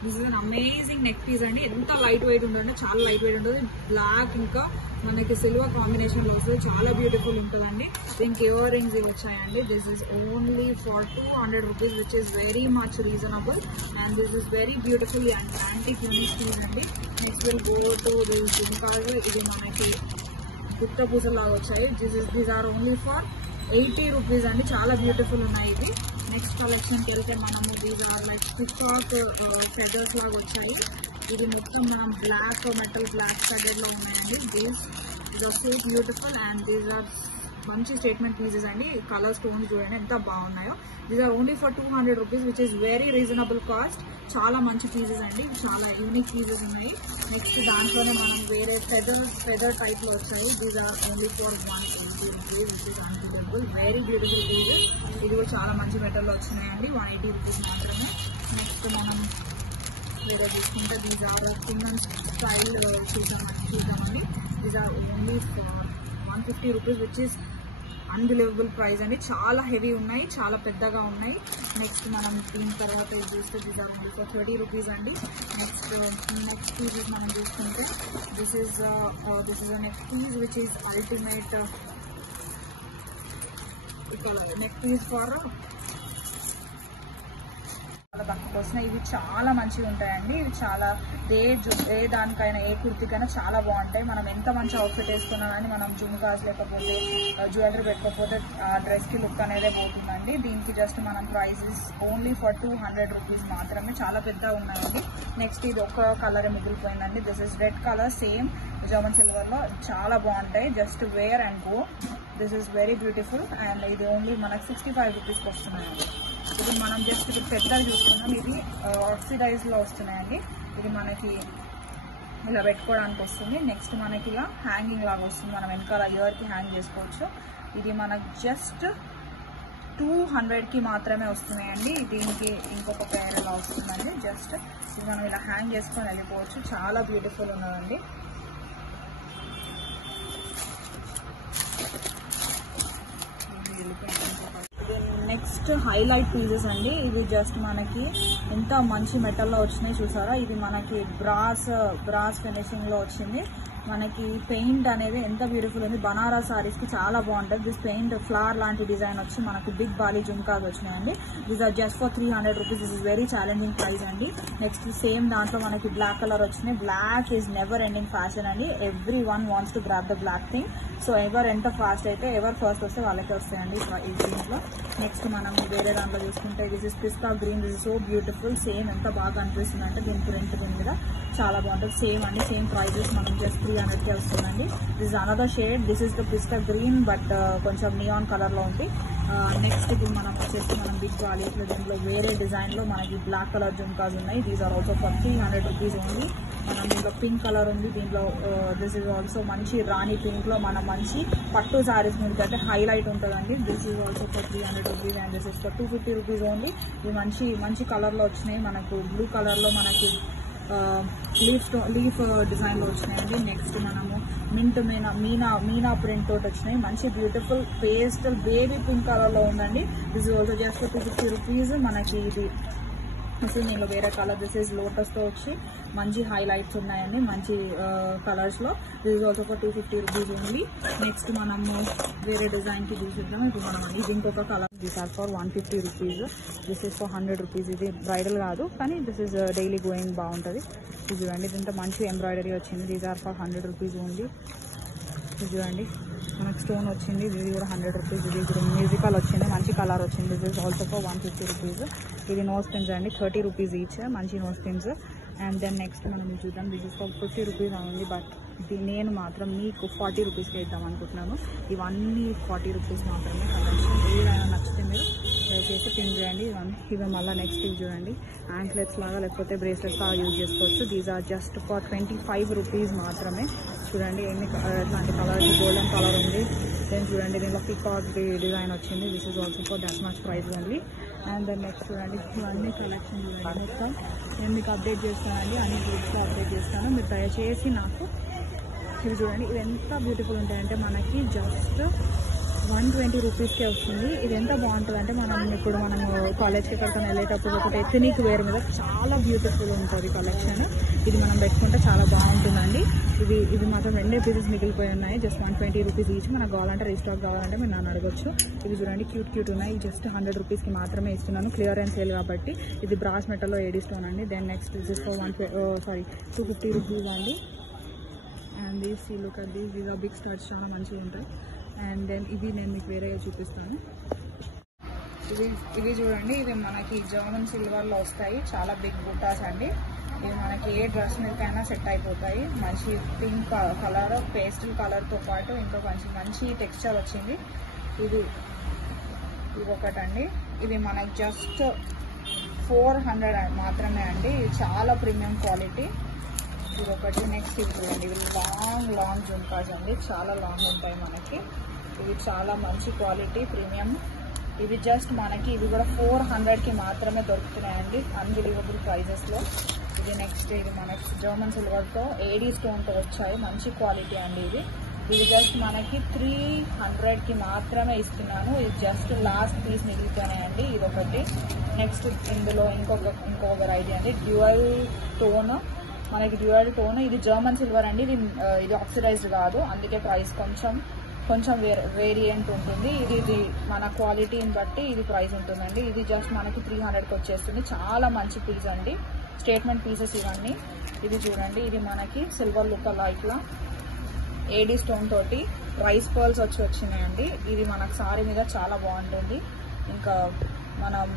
This is an amazing neck piece అండి. ఎంత లైట్ వెయిట్ ఉంటుందంటే చాలా లైట్ వెయిట్ ఉంటుంది. బ్లాక్ ఇంకా మనకి సిల్వర్ కాంబినేషన్ లో వస్తుంది. చాలా బ్యూటిఫుల్ ఉంటుందండి. దీనికి ఇయర్ రింగ్స్ ఇవి వచ్చాయండి. This is only for 200 rupees, which is very much reasonable. And this is very beautiful and antique unique piece అండి. Next will go to this jhumkas. ఇది మనకి పుట్ట పూసలాగా వచ్చాయి. These are only for 80 rupees అండి. చాలా బ్యూటిఫుల్ ఉన్నాయి ఇవి. నెక్స్ట్ కలెక్షన్కి వెళ్తే మనము these are like peacock feathers లాగా వచ్చాయి. ఇది మొత్తం మనం బ్లాక్ మెటల్ బ్లాక్ కలర్ లో ఉన్నాయండి. These are so beautiful and these are మంచి స్టేట్మెంట్ పీసెస్ అండి. కలర్ స్టోన్స్ చూడండి ఎంత బాగున్నాయో. These are only for 200 rupees, which is very reasonable cost. చాలా మంచి పీసెస్ అండి, చాలా యూనిక్ పీసెస్ ఉన్నాయి. నెక్స్ట్ దాంట్లోనే మనం వేరే ఫెదర్ టైప్ లో వచ్చాయి. These are only for 180 rupees, which is unbelievable. Very beautiful pieces. ఇది కూడా చాలా మంచి మెటల్ లో వచ్చినాయండి. 180 రూపీస్ మాత్రమే. నెక్స్ట్ మనం వేరే తీసుకుంటే దీస్ ఆర్ కుందన్ స్టైల్ చూద్దామండి. These are only for 150 rupees, which is unbelievable price అండి. చాలా హెవీ ఉన్నాయి, చాలా పెద్దగా ఉన్నాయి. నెక్స్ట్ మనం దీని తర్వాత చూస్తే ఫర్ 30 రూపీస్ అండి. నెక్స్ట్ పీసెస్ మనం చూసుకుంటే this is next piece which is ultimate neck piece for చాలా తక్కువ వస్తున్నాయి. ఇవి చాలా మంచిగా ఉంటాయండి. ఇవి చాలా ఏ దానికైనా ఏ కుర్తికైనా చాలా బాగుంటాయి. మనం ఎంత మంచి అవుట్ఫిట్ వేసుకున్నా కానీ మనం జుమ్కాస్ లేకపోతే జ్యువెలరీ పెట్టుకోకపోతే ఆ డ్రెస్కి లుక్ అనేది పోతుందండి. దీనికి జస్ట్ మనం ప్రైజెస్ ఓన్లీ ఫర్ 200 రూపీస్ మాత్రమే. చాలా పెద్దగా ఉన్నాయండి. నెక్స్ట్ ఇది ఒక కలర్ మిగిలిపోయిందండి. This is red colour, same German సిల్వర్లో చాలా బాగుంటాయి. Just wear and go. This is very beautiful and ఇది ఓన్లీ మనకు 65 రూపీస్కి వస్తున్నాయండి. ఇది మనం జస్ట్ ఇది పెద్దగా చూసుకున్నాం. ఇది ఆక్సిడైజ్లో వస్తున్నాయండి. ఇది మనకి ఇలా పెట్టుకోవడానికి వస్తుంది. నెక్స్ట్ మనకి ఇలా హ్యాంగింగ్ లాగా వస్తుంది. మనం వెనకాల ఇయర్కి హ్యాంగ్ చేసుకోవచ్చు. ఇది మనకు జస్ట్ 200కి మాత్రమే వస్తున్నాయండి. దీనికి ఇంకొక పేర్ ఇలా వస్తుందండి. జస్ట్ ఇది మనం ఇలా హ్యాంగ్ చేసుకొని వెళ్ళిపోవచ్చు. చాలా బ్యూటిఫుల్ ఉన్నదండి. నెక్స్ట్ హైలైట్ పీసెస్ అండి. ఇవి జస్ట్ మనకి ఎంత మంచి మెటల్లో వచ్చినాయి చూసారా. ఇది మనకి బ్రాస్ ఫినిషింగ్ లో వచ్చింది. మనకి పెయింట్ అనేది ఎంత బ్యూటిఫుల్ ఉంది. బనారస్ సారీస్ కి చాలా బాగుంటుంది. దిస్ పెయింట్ ఫ్లవర్ లాంటి డిజైన్ వచ్చి మనకి బిగ్ బాలీ జుమ్కాస్ వచ్చినాయండి. These are just for 300 rupees. This is very challenging price అండి. నెక్స్ట్ సేమ్ దాంట్లో మనకి బ్లాక్ కలర్ వచ్చినాయి. Black is never ending fashion అండి. Everyone wants to grab the black thing. So ఎవరు ఎంత ఫాస్ట్ అయితే ఎవరు ఫస్ట్ వస్తే వాళ్ళకే వస్తాయండి ఈ దీంట్లో. నెక్స్ట్ మనం వేరే దాంట్లో చూసుకుంటే this is pista green. This is so beautiful. Same ఎంత బాగా అనిపిస్తుంది అంటే దీని ప్రింట్ దీని మీద చాలా బాగుంటుంది. సేమ్ అండి, సేమ్ ప్రైజెస్ మనం జస్ట్ 300కే వస్తుందండి. This is another shade. This is the pista green but కొంచెం నియాన్ కలర్ లో ఉంది. నెక్స్ట్ ఇప్పుడు మనం వచ్చేసి మనం బిగ్ వాలీస్లో దీంట్లో వేరే డిజైన్ లో మనకి బ్లాక్ కలర్ జుమ్కాస్ ఉన్నాయి. These are also for 300 rupees only. మనం దీంట్లో పింక్ కలర్ ఉంది. దీంట్లో దిస్ ఇస్ ఆల్సో మంచి రాణి పింక్ లో మన మంచి పట్టు సారీస్ మీద అయితే హైలైట్ ఉంటుందండి. This is also for 300 rupees and this is for 250 rupees only. ఇవి మంచి కలర్ లో వచ్చినాయి. మనకు బ్లూ కలర్ లో మనకి లీఫ్ డిజైన్ లో వచ్చినాయండి. నెక్స్ట్ మనము మింట్ మీనా ప్రింట్ తోటి వచ్చినాయి. మంచి beautiful pastel baby pink colour లో ఉందండి. This is also just 250 rupees. మనకి ఇది దీనిలో వేరే కలర్ దిస్ ఇస్ లోటస్ తో వచ్చి మంచి హైలైట్స్ ఉన్నాయండి. మంచి కలర్స్ లో. This is also for 250 rupees only. Next మనము వేరే డిజైన్ కి చూసిద్దాం. ఇప్పుడు మనం ఇది ఇంకొక colour. These are for 150 rupees. This is for 100 rupees. ఇది బ్రైడల్ కాదు కానీ దిస్ ఇస్ డైలీ గోయింగ్ బాగుంటుంది. ఇది చూడండి, దీంతో మంచి ఎంబ్రాయిడరీ వచ్చింది. These are for 100 rupees only. ఇది చూడండి మనకు స్టోన్ వచ్చింది. ఇది కూడా 100 రూపీస్. ఇది కూడా మ్యూజికల్ వచ్చింది. మంచి కలర్ వచ్చింది. This is also for 150 rupees. ఇది నోస్ పిన్స్ అండి. 30 రూపీస్ ఈచ్. మంచి nose pins. And then next మనం చూద్దాం. దిస్ ఇస్ ఫర్ 50 రూపీస్ ఉంది. బట్ నేను మాత్రం మీకు 40 రూపీస్కి ఇద్దాం అనుకుంటున్నాను. ఇవన్నీ 40 రూపీస్ మాత్రమే. కలెక్షన్ ఏదైనా నచ్చితే మీరు దయచేసి పిన్ చేయండి. ఇవి మళ్ళీ నెక్స్ట్ ఇవి చూడండి, యాంక్లెట్స్ లాగా లేకపోతే బ్రేస్లెట్స్ లాగా యూజ్ చేసుకోవచ్చు. These are just for 25 rupees మాత్రమే. చూడండి ఎట్లాంటి కలర్స్. గోల్డెన్ కలర్ ఉంది. దెన్ చూడండి దీనిలో పికాక్ డిజైన్ వచ్చింది. This is also for that much price only. And then next చూడండి ఇవన్నీ కలెక్షన్ చూడండి. మొత్తం నేను మీకు అప్డేట్ చేస్తానండి. అన్ని గ్రూప్స్లో అప్డేట్ చేస్తాను. మీరు దయచేసి నాకు ఇవి చూడండి. ఇవి ఎంత బ్యూటిఫుల్ ఉంటాయంటే మనకి జస్ట్ 120 రూపీస్కే వస్తుంది. ఇది ఎంత బాగుంటుంది అంటే ఇప్పుడు మనం కాలేజ్కి ఎక్కడికైనా వెళ్ళేటప్పుడు ఒకటి ఎథనిక్ వేర్ మీద చాలా బ్యూటిఫుల్ ఉంటుంది కలెక్షన్. ఇది మనం పెట్టుకుంటే చాలా బాగుంటుందండి. ఇది మాత్రం 2 పీసెస్ మిగిలిపోయి ఉన్నాయి. Just 120 rupees each. మనకు కావాలంటే రీస్టాక్ కావాలంటే మీరు నన్ను అడగొచ్చు. ఇవి చూడండి క్యూట్ ఉన్నాయి. జస్ట్ 100 రూపీస్కి మాత్రమే ఇస్తున్నాను. క్లియరెన్స్ సేల్ కాబట్టి. ఇది బ్రాస్ మెటల్లో ఏడీ స్టోన్ అండి. Then next this for 250 rupees అండి. And these look at these are big starts, చాలా మంచిగా ఉంటాయి. అండ్ దెన్ ఇవి నేను మీకు వేరేగా చూపిస్తాను. ఇవి చూడండి, ఇవి మనకి జర్మన్ సిల్వర్లో వస్తాయి. చాలా బిగ్ బుట్టాస్ అండి. ఇవి మనకి ఏ డ్రెస్ మీదకైనా సెట్ అయిపోతాయి. మంచి పింక్ కలర్, పేస్టల్ కలర్తో పాటు ఇంకో మంచి టెక్స్చర్ వచ్చింది. ఇది ఒకటండి. ఇవి మనకి జస్ట్ 400 మాత్రమే అండి. ఇది చాలా ప్రీమియం క్వాలిటీ. ఇది ఒకటి. నెక్స్ట్ ఇది చూడండి, ఇవి లాంగ్ జుమ్కాస్ అండి. చాలా లాంగ్ ఉంటాయి మనకి. ఇవి చాలా మంచి క్వాలిటీ ప్రీమియం. ఇవి జస్ట్ మనకి ఇవి కూడా 400కి మాత్రమే దొరుకుతున్నాయండి. అన్బిలీవబుల్ ప్రైజెస్లో. ఇది నెక్స్ట్ ఇది మనకి జర్మన్ సిల్వర్తో ఏడీ స్టోన్తో వచ్చాయి. మంచి క్వాలిటీ అండి. ఇది జస్ట్ మనకి 300కి మాత్రమే ఇస్తున్నాను. ఇది జస్ట్ లాస్ట్ పీస్ మిగిలిపోయినాయండి. ఇది ఒకటి. నెక్స్ట్ ఇందులో ఇంకొక వెరైటీ అండి, డ్యూయల్ టోన్. మనకి డ్యూయల్ టోన్, ఇది జర్మన్ సిల్వర్ అండి. ఇది ఆక్సిడైజ్డ్ కాదు, అందుకే ప్రైస్ కొంచెం వేరియంట్ ఉంటుంది. ఇది మన క్వాలిటీని బట్టి ఇది ప్రైస్ ఉంటుందండి. ఇది జస్ట్ మనకి 300కి వచ్చేస్తుంది. చాలా మంచి పీస్ అండి, స్టేట్మెంట్ పీసెస్ ఇవన్నీ. ఇది చూడండి, ఇది మనకి సిల్వర్ లుక్ అలా ఇట్లా ఏడీ స్టోన్ తోటి రైస్ పర్ల్స్ వచ్చినాయండి. ఇది మనకు సారీ మీద చాలా బాగుంటుంది, ఇంకా మనం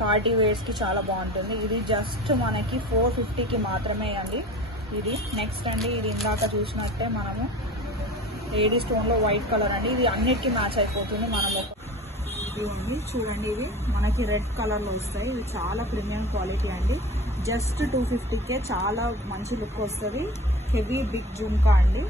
పార్టీ వేర్స్కి చాలా బాగుంటుంది. ఇది జస్ట్ మనకి 450కి మాత్రమే అండి ఇది. నెక్స్ట్ అండి, ఇది ఇందాక చూసినట్టే మనము ఏడీ స్టోన్లో వైట్ కలర్ అండి. ఇది అన్నిటికీ మ్యాచ్ అయిపోతుంది. మనము ఇవ్వండి చూడండి, ఇవి మనకి రెడ్ కలర్లో వస్తాయి. ఇది చాలా ప్రీమియం క్వాలిటీ అండి. జస్ట్ 250కే చాలా మంచి లుక్ వస్తుంది. హెవీ బిగ్ జుంకా అండి.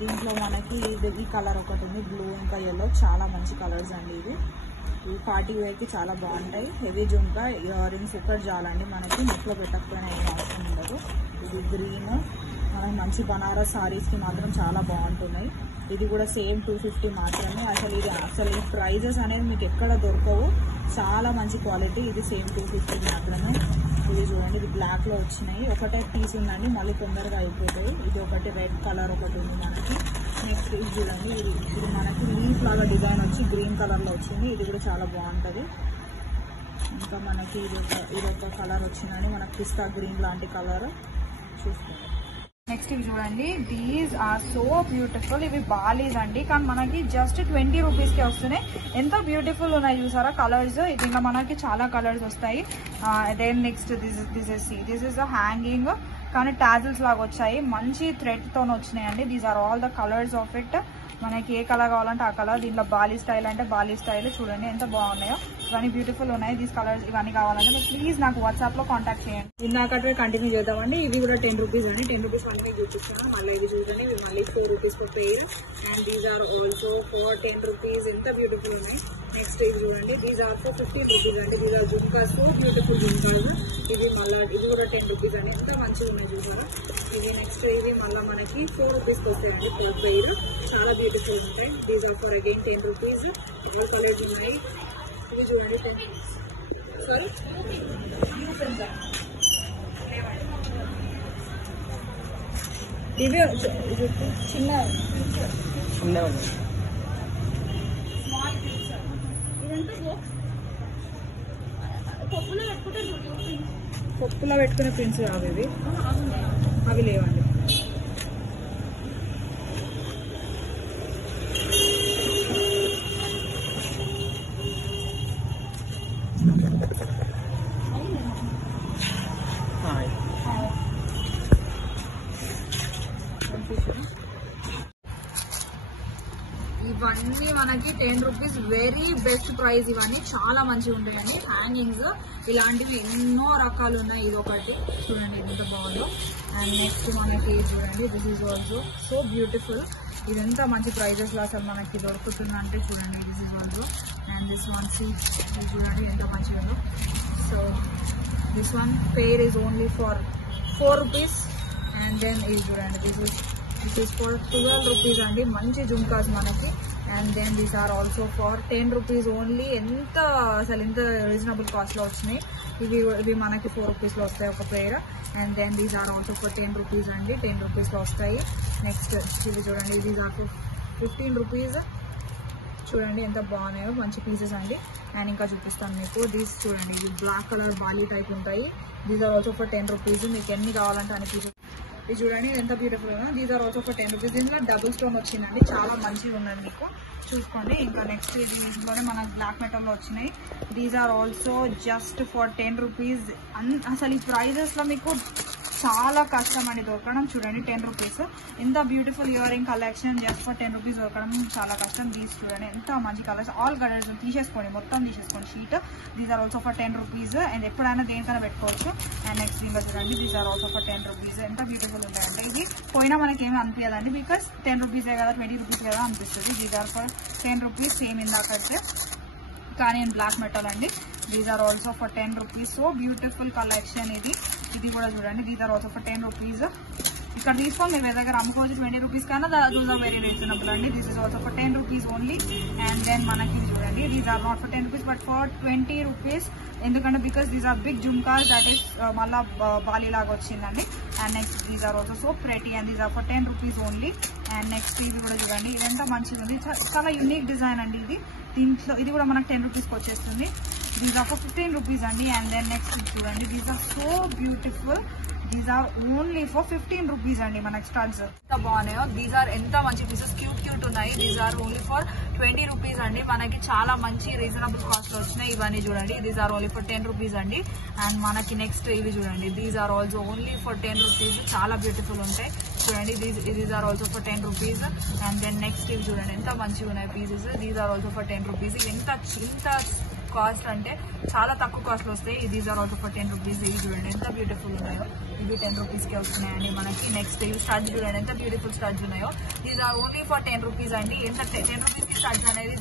దీంట్లో మనకి ఈ కలర్ ఒకటి ఉంది, బ్లూ ఇంకా ఎల్లో, చాలా మంచి కలర్స్ అండి. ఇవి పార్టీ వేర్కి చాలా బాగుంటాయి. హెవీ జుంకా, ఇయర్ రింగ్స్ ఇక్కడ చాలండి, మనకి నెక్లో పెట్టకపోయినా ఏం అవసరం ఉండదు. ఇది గ్రీన్, మనకి మంచి బనారస్ సారీస్కి మాత్రం చాలా బాగుంటున్నాయి. ఇది కూడా సేమ్ 250 మాత్రమే. అసలు ఈ ప్రైజెస్ అనేవి మీకు ఎక్కడ దొరకవు, చాలా మంచి క్వాలిటీ. ఇది సేమ్ 250 మాత్రమే. ఇది చూడండి, ఇది బ్లాక్లో వచ్చినాయి. ఒకటే పీస్ ఉందండి, మళ్ళీ తొందరగా అయిపోతాయి. ఇది ఒకటి రెడ్ కలర్ ఒకటి ఉంది మనకి. నెక్స్ట్ ఇది చూడండి, ఇది మనకి లీఫ్ లాగా డిజైన్ వచ్చి గ్రీన్ కలర్లో వచ్చింది. ఇది కూడా చాలా బాగుంటుంది. ఇంకా మనకి ఇది ఒక కలర్ వచ్చిందండి, మనకి పిస్తా గ్రీన్ లాంటి కలర్ చూసుకోండి. నెక్స్ట్ ఇవి చూడండి, దీస్ ఆర్ సో బ్యూటిఫుల్. ఇవి బాలీస్ అండి, కానీ మనకి జస్ట్ 20 రూపీస్కి వస్తున్నాయి. ఎంత బ్యూటిఫుల్ ఉన్నాయి చూసారా కలర్స్. ఇది ఇంకా మనకి చాలా కలర్స్ వస్తాయి. Then next this is hanging, కానీ టాజిల్స్ లాగా వచ్చాయి, మంచి థ్రెడ్ తో వచ్చినాయండి. These are all the colours of it. మనకి ఏ కలర్ కావాలంటే ఆ కలర్. దీంట్లో బాలీ స్టైల్ అంటే బాలీ స్టైల్. చూడండి ఎంత బాగున్నాయో, ఇవన్నీ బ్యూటిఫుల్ ఉన్నాయి. దీస్ కలర్స్ ఇవన్నీ కావాలంటే మీరు ప్లీజ్ నాకు వాట్సాప్ లో కాంటాక్ట్ చేయండి. ఇందాకటే కంటిన్యూ చేద్దామండి. ఇవి కూడా 10 రూపీస్ అండి. 10 రూపీస్ మనకి చూపిస్తాను. మళ్ళీ ఇది చూడండి, ఇవి మళ్ళీ 4 rupees per pair. And these are also for 10 rupees. ఎంత బ్యూటిఫుల్ ఉన్నాయి. నెక్స్ట్ ఇది చూడండి, దీస్ ఆర్ ఫర్ 15 రూపీస్ అండి. These are jhumkas, so beautiful jhumkas. ఇది కూడా 10 రూపీస్ అండి. ఎంత మంచిగా ఉన్నాయి చూసారా. ఇది నెక్స్ట్ ఇది మళ్ళీ మనకి 4 రూపీస్కి వస్తాయండి పర్ పేర్. చాలా బ్యూటిఫుల్ ఉంటాయి. These are for again 10 rupees. All colours ఉన్నాయి. ఇది చూడండి 10 రూపీస్. సారీ ఇవి చిన్న పప్పులో పెట్టుకునే ప్రింట్స్ కావు ఇవి, అవి లేవండి. ఇవన్నీ మనకి 10 రూపీస్, వెరీ బెస్ట్ ప్రైస్. ఇవన్నీ చాలా మంచిగా ఉంటాయండి. హ్యాంగింగ్స్ ఇలాంటివి ఎన్నో రకాలు ఉన్నాయి. ఇది ఒకటి చూడండి ఎంత బాగుందో. అండ్ నెక్స్ట్ మనకి చూడండి, this is also so beautiful. ఇదంతా మంచి ప్రైజెస్ లో అసలు మనకి దొరుకుతుందంటే చూడండి. This is also and this one seat చూడండి ఎంత మంచిగా ఉందో. So this one pair is only for 4 rupees. And then ఇది చూడండి, దిస్ ఈజ్ ఫర్ 12 రూపీస్ అండి. మంచి జుంకాస్ మనకి. And then these are also for 10 rupees only. ఎంత రీజనబుల్ కాస్ట్ లో వచ్చినాయి. ఇవి మనకి 4 రూపీస్లో వస్తాయి ఒక pair. And then these are also for 10 rupees అండి. 10 రూపీస్లో వస్తాయి. నెక్స్ట్ ఇది చూడండి, దీస్ ఆర్ 15 రూపీస్. చూడండి ఎంత బాగున్నాయో, మంచి పీసెస్ అండి. అండ్ ఇంకా చూపిస్తాను మీకు. దీస్ చూడండి, ఇవి బ్లాక్ కలర్ బాలీ టైప్ ఉంటాయి. These are also for 10 rupees. మీకు ఎన్ని కావాలంటే అన్ని పీసెస్. ఇది చూడండి ఎంత బ్యూటిఫుల్ గా. These are also for 10 rupees. దీంట్లో డబుల్ స్టోన్ వచ్చిందండి, చాలా మంచిగా ఉన్నది మీకు చూసుకోండి. ఇంకా నెక్స్ట్ దీంట్లోనే మనకు బ్లాక్ మెటల్ లో వచ్చినాయి. These are also just for 10 rupees. అసలు ఈ ప్రైజెస్ లో మీకు చాలా కష్టం అండి దొరకడం. చూడండి 10 రూపీస్. ఎంత beautiful ear ring collection just for 10 rupees దొరకడం చాలా కష్టం. దీస్ చూడండి ఎంత మంచి కలర్స్. ఆల్ కలర్స్ తీసేసుకోండి, మొత్తం తీసేసుకోండి sheet. These are also for 10 rupees. And ఎప్పుడైనా దేనికైనా పెట్టుకోవచ్చు. అండ్ నెక్స్ట్ దీంట్లో చూడండి, these are also for 10 rupees. ఎంత బ్యూటిఫుల్ ఉంటాయంటే ఇది పోయినా మనకి ఏమీ అనిపించదండి, బికాస్ 10 రూపీసే కదా, 20 రూపీస్ కదా అనిపిస్తుంది. These are for 10 rupees. Same ఇందాకైతే కానీ బ్లాక్ మెటల్ అండి. These are also for 10 rupees. So beautiful collection ఇది కూడా చూడండి. These are also for 10 rupees. ఇక్కడ తీసుకోండి మీరు దగ్గర అమ్ముకోవచ్చు 20 రూపీస్ కన్నా దోస్ ఆర్ వెరీ రీజనబుల్ అండి. This is also for 10 rupees only. And then మనకి చూడండి these are not for 10 rupees but for 20 rupees. ఎందుకంటే because these are big jhumkas that is మళ్ళా బాలీ లాగా వచ్చిందండి. And next these are also so pretty and these are for 10 rupees only. And next ఇది కూడా చూడండి ఇదంతా మంచిగా ఉంది, చాలా యూనిక్ డిజైన్ అండి ఇది. దీంట్లో ఇది కూడా మనకు 10 రూపీస్కి వచ్చేస్తుంది. దీస్ ఆర్ ఫర్ 15 రూపీస్ అండి. అండ్ దెన్ నెక్స్ట్ చూడండి these are so beautiful, these are only for 15 rupees అండి. మనకి స్టడ్స్ ఎంత బాగున్నాయో, దీస్ ఆర్ ఎంత మంచి పీసెస్, క్యూట్ క్యూట్ ఉన్నాయి. These are only for 20 rupees అండి. మనకి చాలా మంచి రీజనబుల్ కాస్ట్ లో వచ్చినాయి ఇవన్నీ చూడండి. These are only for 10 rupees అండి. అండ్ మనకి నెక్స్ట్ ఇవి చూడండి these are also only for 10 rupees. చాలా బ్యూటిఫుల్ ఉంటాయి చూడండి. These are also for 10 rupees. And then next ఇవి చూడండి ఎంత మంచిగా ఉన్నాయి pieces. These are also for 10 rupees. ఇవి ఎంత కాస్ట్ అంటే చాలా తక్కువ కాస్ట్ లో వస్తాయి. These are also for 10 rupees. ఇవి చూడండి ఎంత బ్యూటిఫుల్ ఉన్నాయో, ఇవి 10 రూపీస్కే వస్తున్నాయండి మనకి. నెక్స్ట్ ఇవి స్టడ్స్ చూడండి ఎంత బ్యూటిఫుల్ స్టడ్స్ ఉన్నాయో. These are only for 10 rupees అండి. ఎంత 10 రూపీస్కి స్టడ్స్ అనేది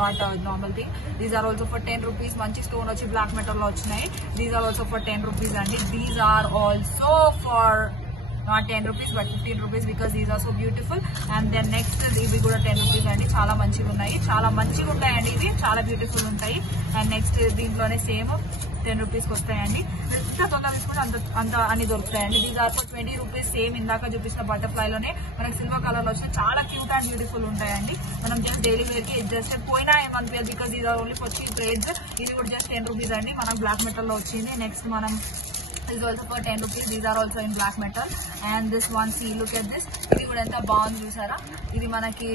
not normal thing. These are also for 10 rupees. మంచి స్టోన్ వచ్చి బ్లాక్ మెటల్ లో వచ్చినాయి. These are also for 10 rupees అండి. These are also for not 10 rupees but 15 rupees because these are so beautiful. And then next ఇవి కూడా 10 rupees అండి. చాలా మంచిగా ఉన్నాయి, చాలా మంచిగా ఉంటాయండి. ఇవి చాలా బ్యూటిఫుల్ ఉంటాయి. అండ్ నెక్స్ట్ దీంట్లోనే సేమ్ 10 రూపీస్కి వస్తాయండి. ఎంత తొందరగా తీసుకుంటే అంత అన్ని దొరుకుతాయండి. These are for 20 rupees. Same ఇందాక చూపిస్తున్న బటర్ఫ్లై లోనే మనకి సిల్వర్ కలర్ లో వచ్చి చాలా క్యూట్ అండ్ బ్యూటిఫుల్ ఉంటాయండి. మనం జస్ట్ డైలీ వేర్ కి జస్ట్ పోయినా ఏమనిపించదు because these are only for cheap rates. ఇది కూడా జస్ట్ 10 రూపీస్ అండి. మనకు బ్లాక్ మెటల్ లో వచ్చింది. నెక్స్ట్ మనం is also for 10 rupees. These are also in black metal. And this one, see, look at this. ఇది కూడా ఎంత బాగుంది చూసారా. ఇది మనకి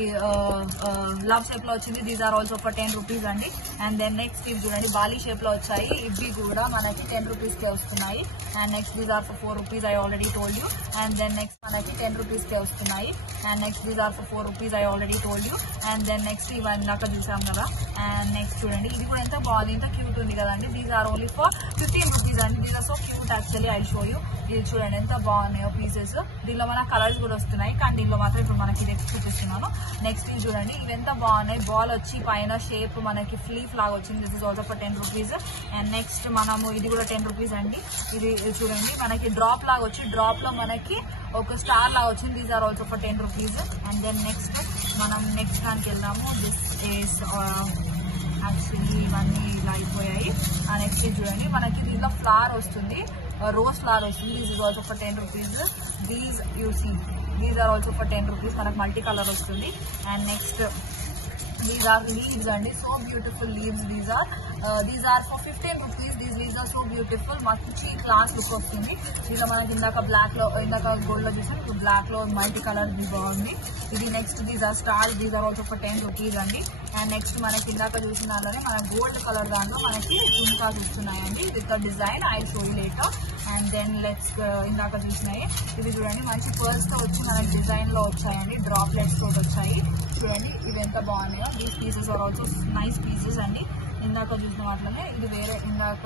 లవ్ షేప్ లో వచ్చింది. These are also for 10 rupees అండి. అండ్ దెన్ నెక్స్ట్ ఇవి చూడండి బాలీ షేప్ లో వచ్చాయి. ఇవి కూడా మనకి 10 రూపీస్ కే వస్తున్నాయి. And next these are for 4 rupees. I already told you. And then next మనకి 10 రూపీస్ కే వస్తున్నాయి. And next these are for 4 rupees. I already told you. And then next ఇవన్నీ దాకా చూసాం కదా. అండ్ నెక్స్ట్ చూడండి ఇది కూడా ఎంత బాగుంది, ఎంత క్యూట్ ఉంది కదండి. These are only for 15 rupees అండి. These are so cute actually. I show you. ఇది చూడండి ఎంత బాగున్నాయో పీసెస్. దీనిలో మన కలర్స్ కూడా వస్తున్నాయి కానీ దీనిలో మాత్రం ఇప్పుడు మనకి ఇది చూపిస్తున్నాను. నెక్స్ట్ ఇది చూడండి ఇవి ఎంత బాగున్నాయి. బాల్ వచ్చి పైన షేప్ మనకి ఫ్లీఫ్ లాగా వచ్చింది. This is also for 10 rupees. And next మనము ఇది కూడా 10 రూపీస్ అండి. ఇది చూడండి మనకి డ్రాప్ లాగా వచ్చి డ్రాప్ లో మనకి ఒక స్టార్ లాగా వచ్చింది. These are also for 10 rupees. And then next మనం నెక్స్ట్ దానికి వెళ్దాము. దిస్ ఈస్ యాక్చువల్లీ ఇవన్నీ ఇలా అయిపోయాయి. నెక్స్ట్ చూడండి మనకి దీంట్లో ఫ్లవర్ వస్తుంది, రోజ్ ఫ్లవర్ వస్తుంది. These is also for 10 rupees. These you see these are also for 10 rupees. మనకు మల్టీ కలర్ వస్తుంది. And next these are leaves and so beautiful leaves. These are for 15 rupees. These leaves are so beautiful. మంచి class look వస్తుంది. దీంట్లో మనకి ఇందాక black లో ఇందాక gold లో చూసాం, ఇప్పుడు బ్లాక్ లో మల్టీ కలర్ బాగుంది. ఇది next these are stars. These are also for 10 rupees అండి. అండ్ నెక్స్ట్ మనకి ఇందాక చూసిన దాంట్లోనే మన గోల్డ్ కలర్ దాంట్లో మనకి జుమ్కాస్ వస్తున్నాయండి with design. I show you later. And then let's ఇందాక చూసినాయి ఇవి చూడండి మంచి పర్ల్స్ తో వచ్చి మనకి డిజైన్ లో వచ్చాయండి. డ్రాప్లెట్స్ తోటి వచ్చాయి చూడండి. ఇవి ఎంత బాగున్నాయో. These pieces are also nice pieces అండి. ఇందాక చూసిన వాటిలోనే ఇది వేరే ఇందాక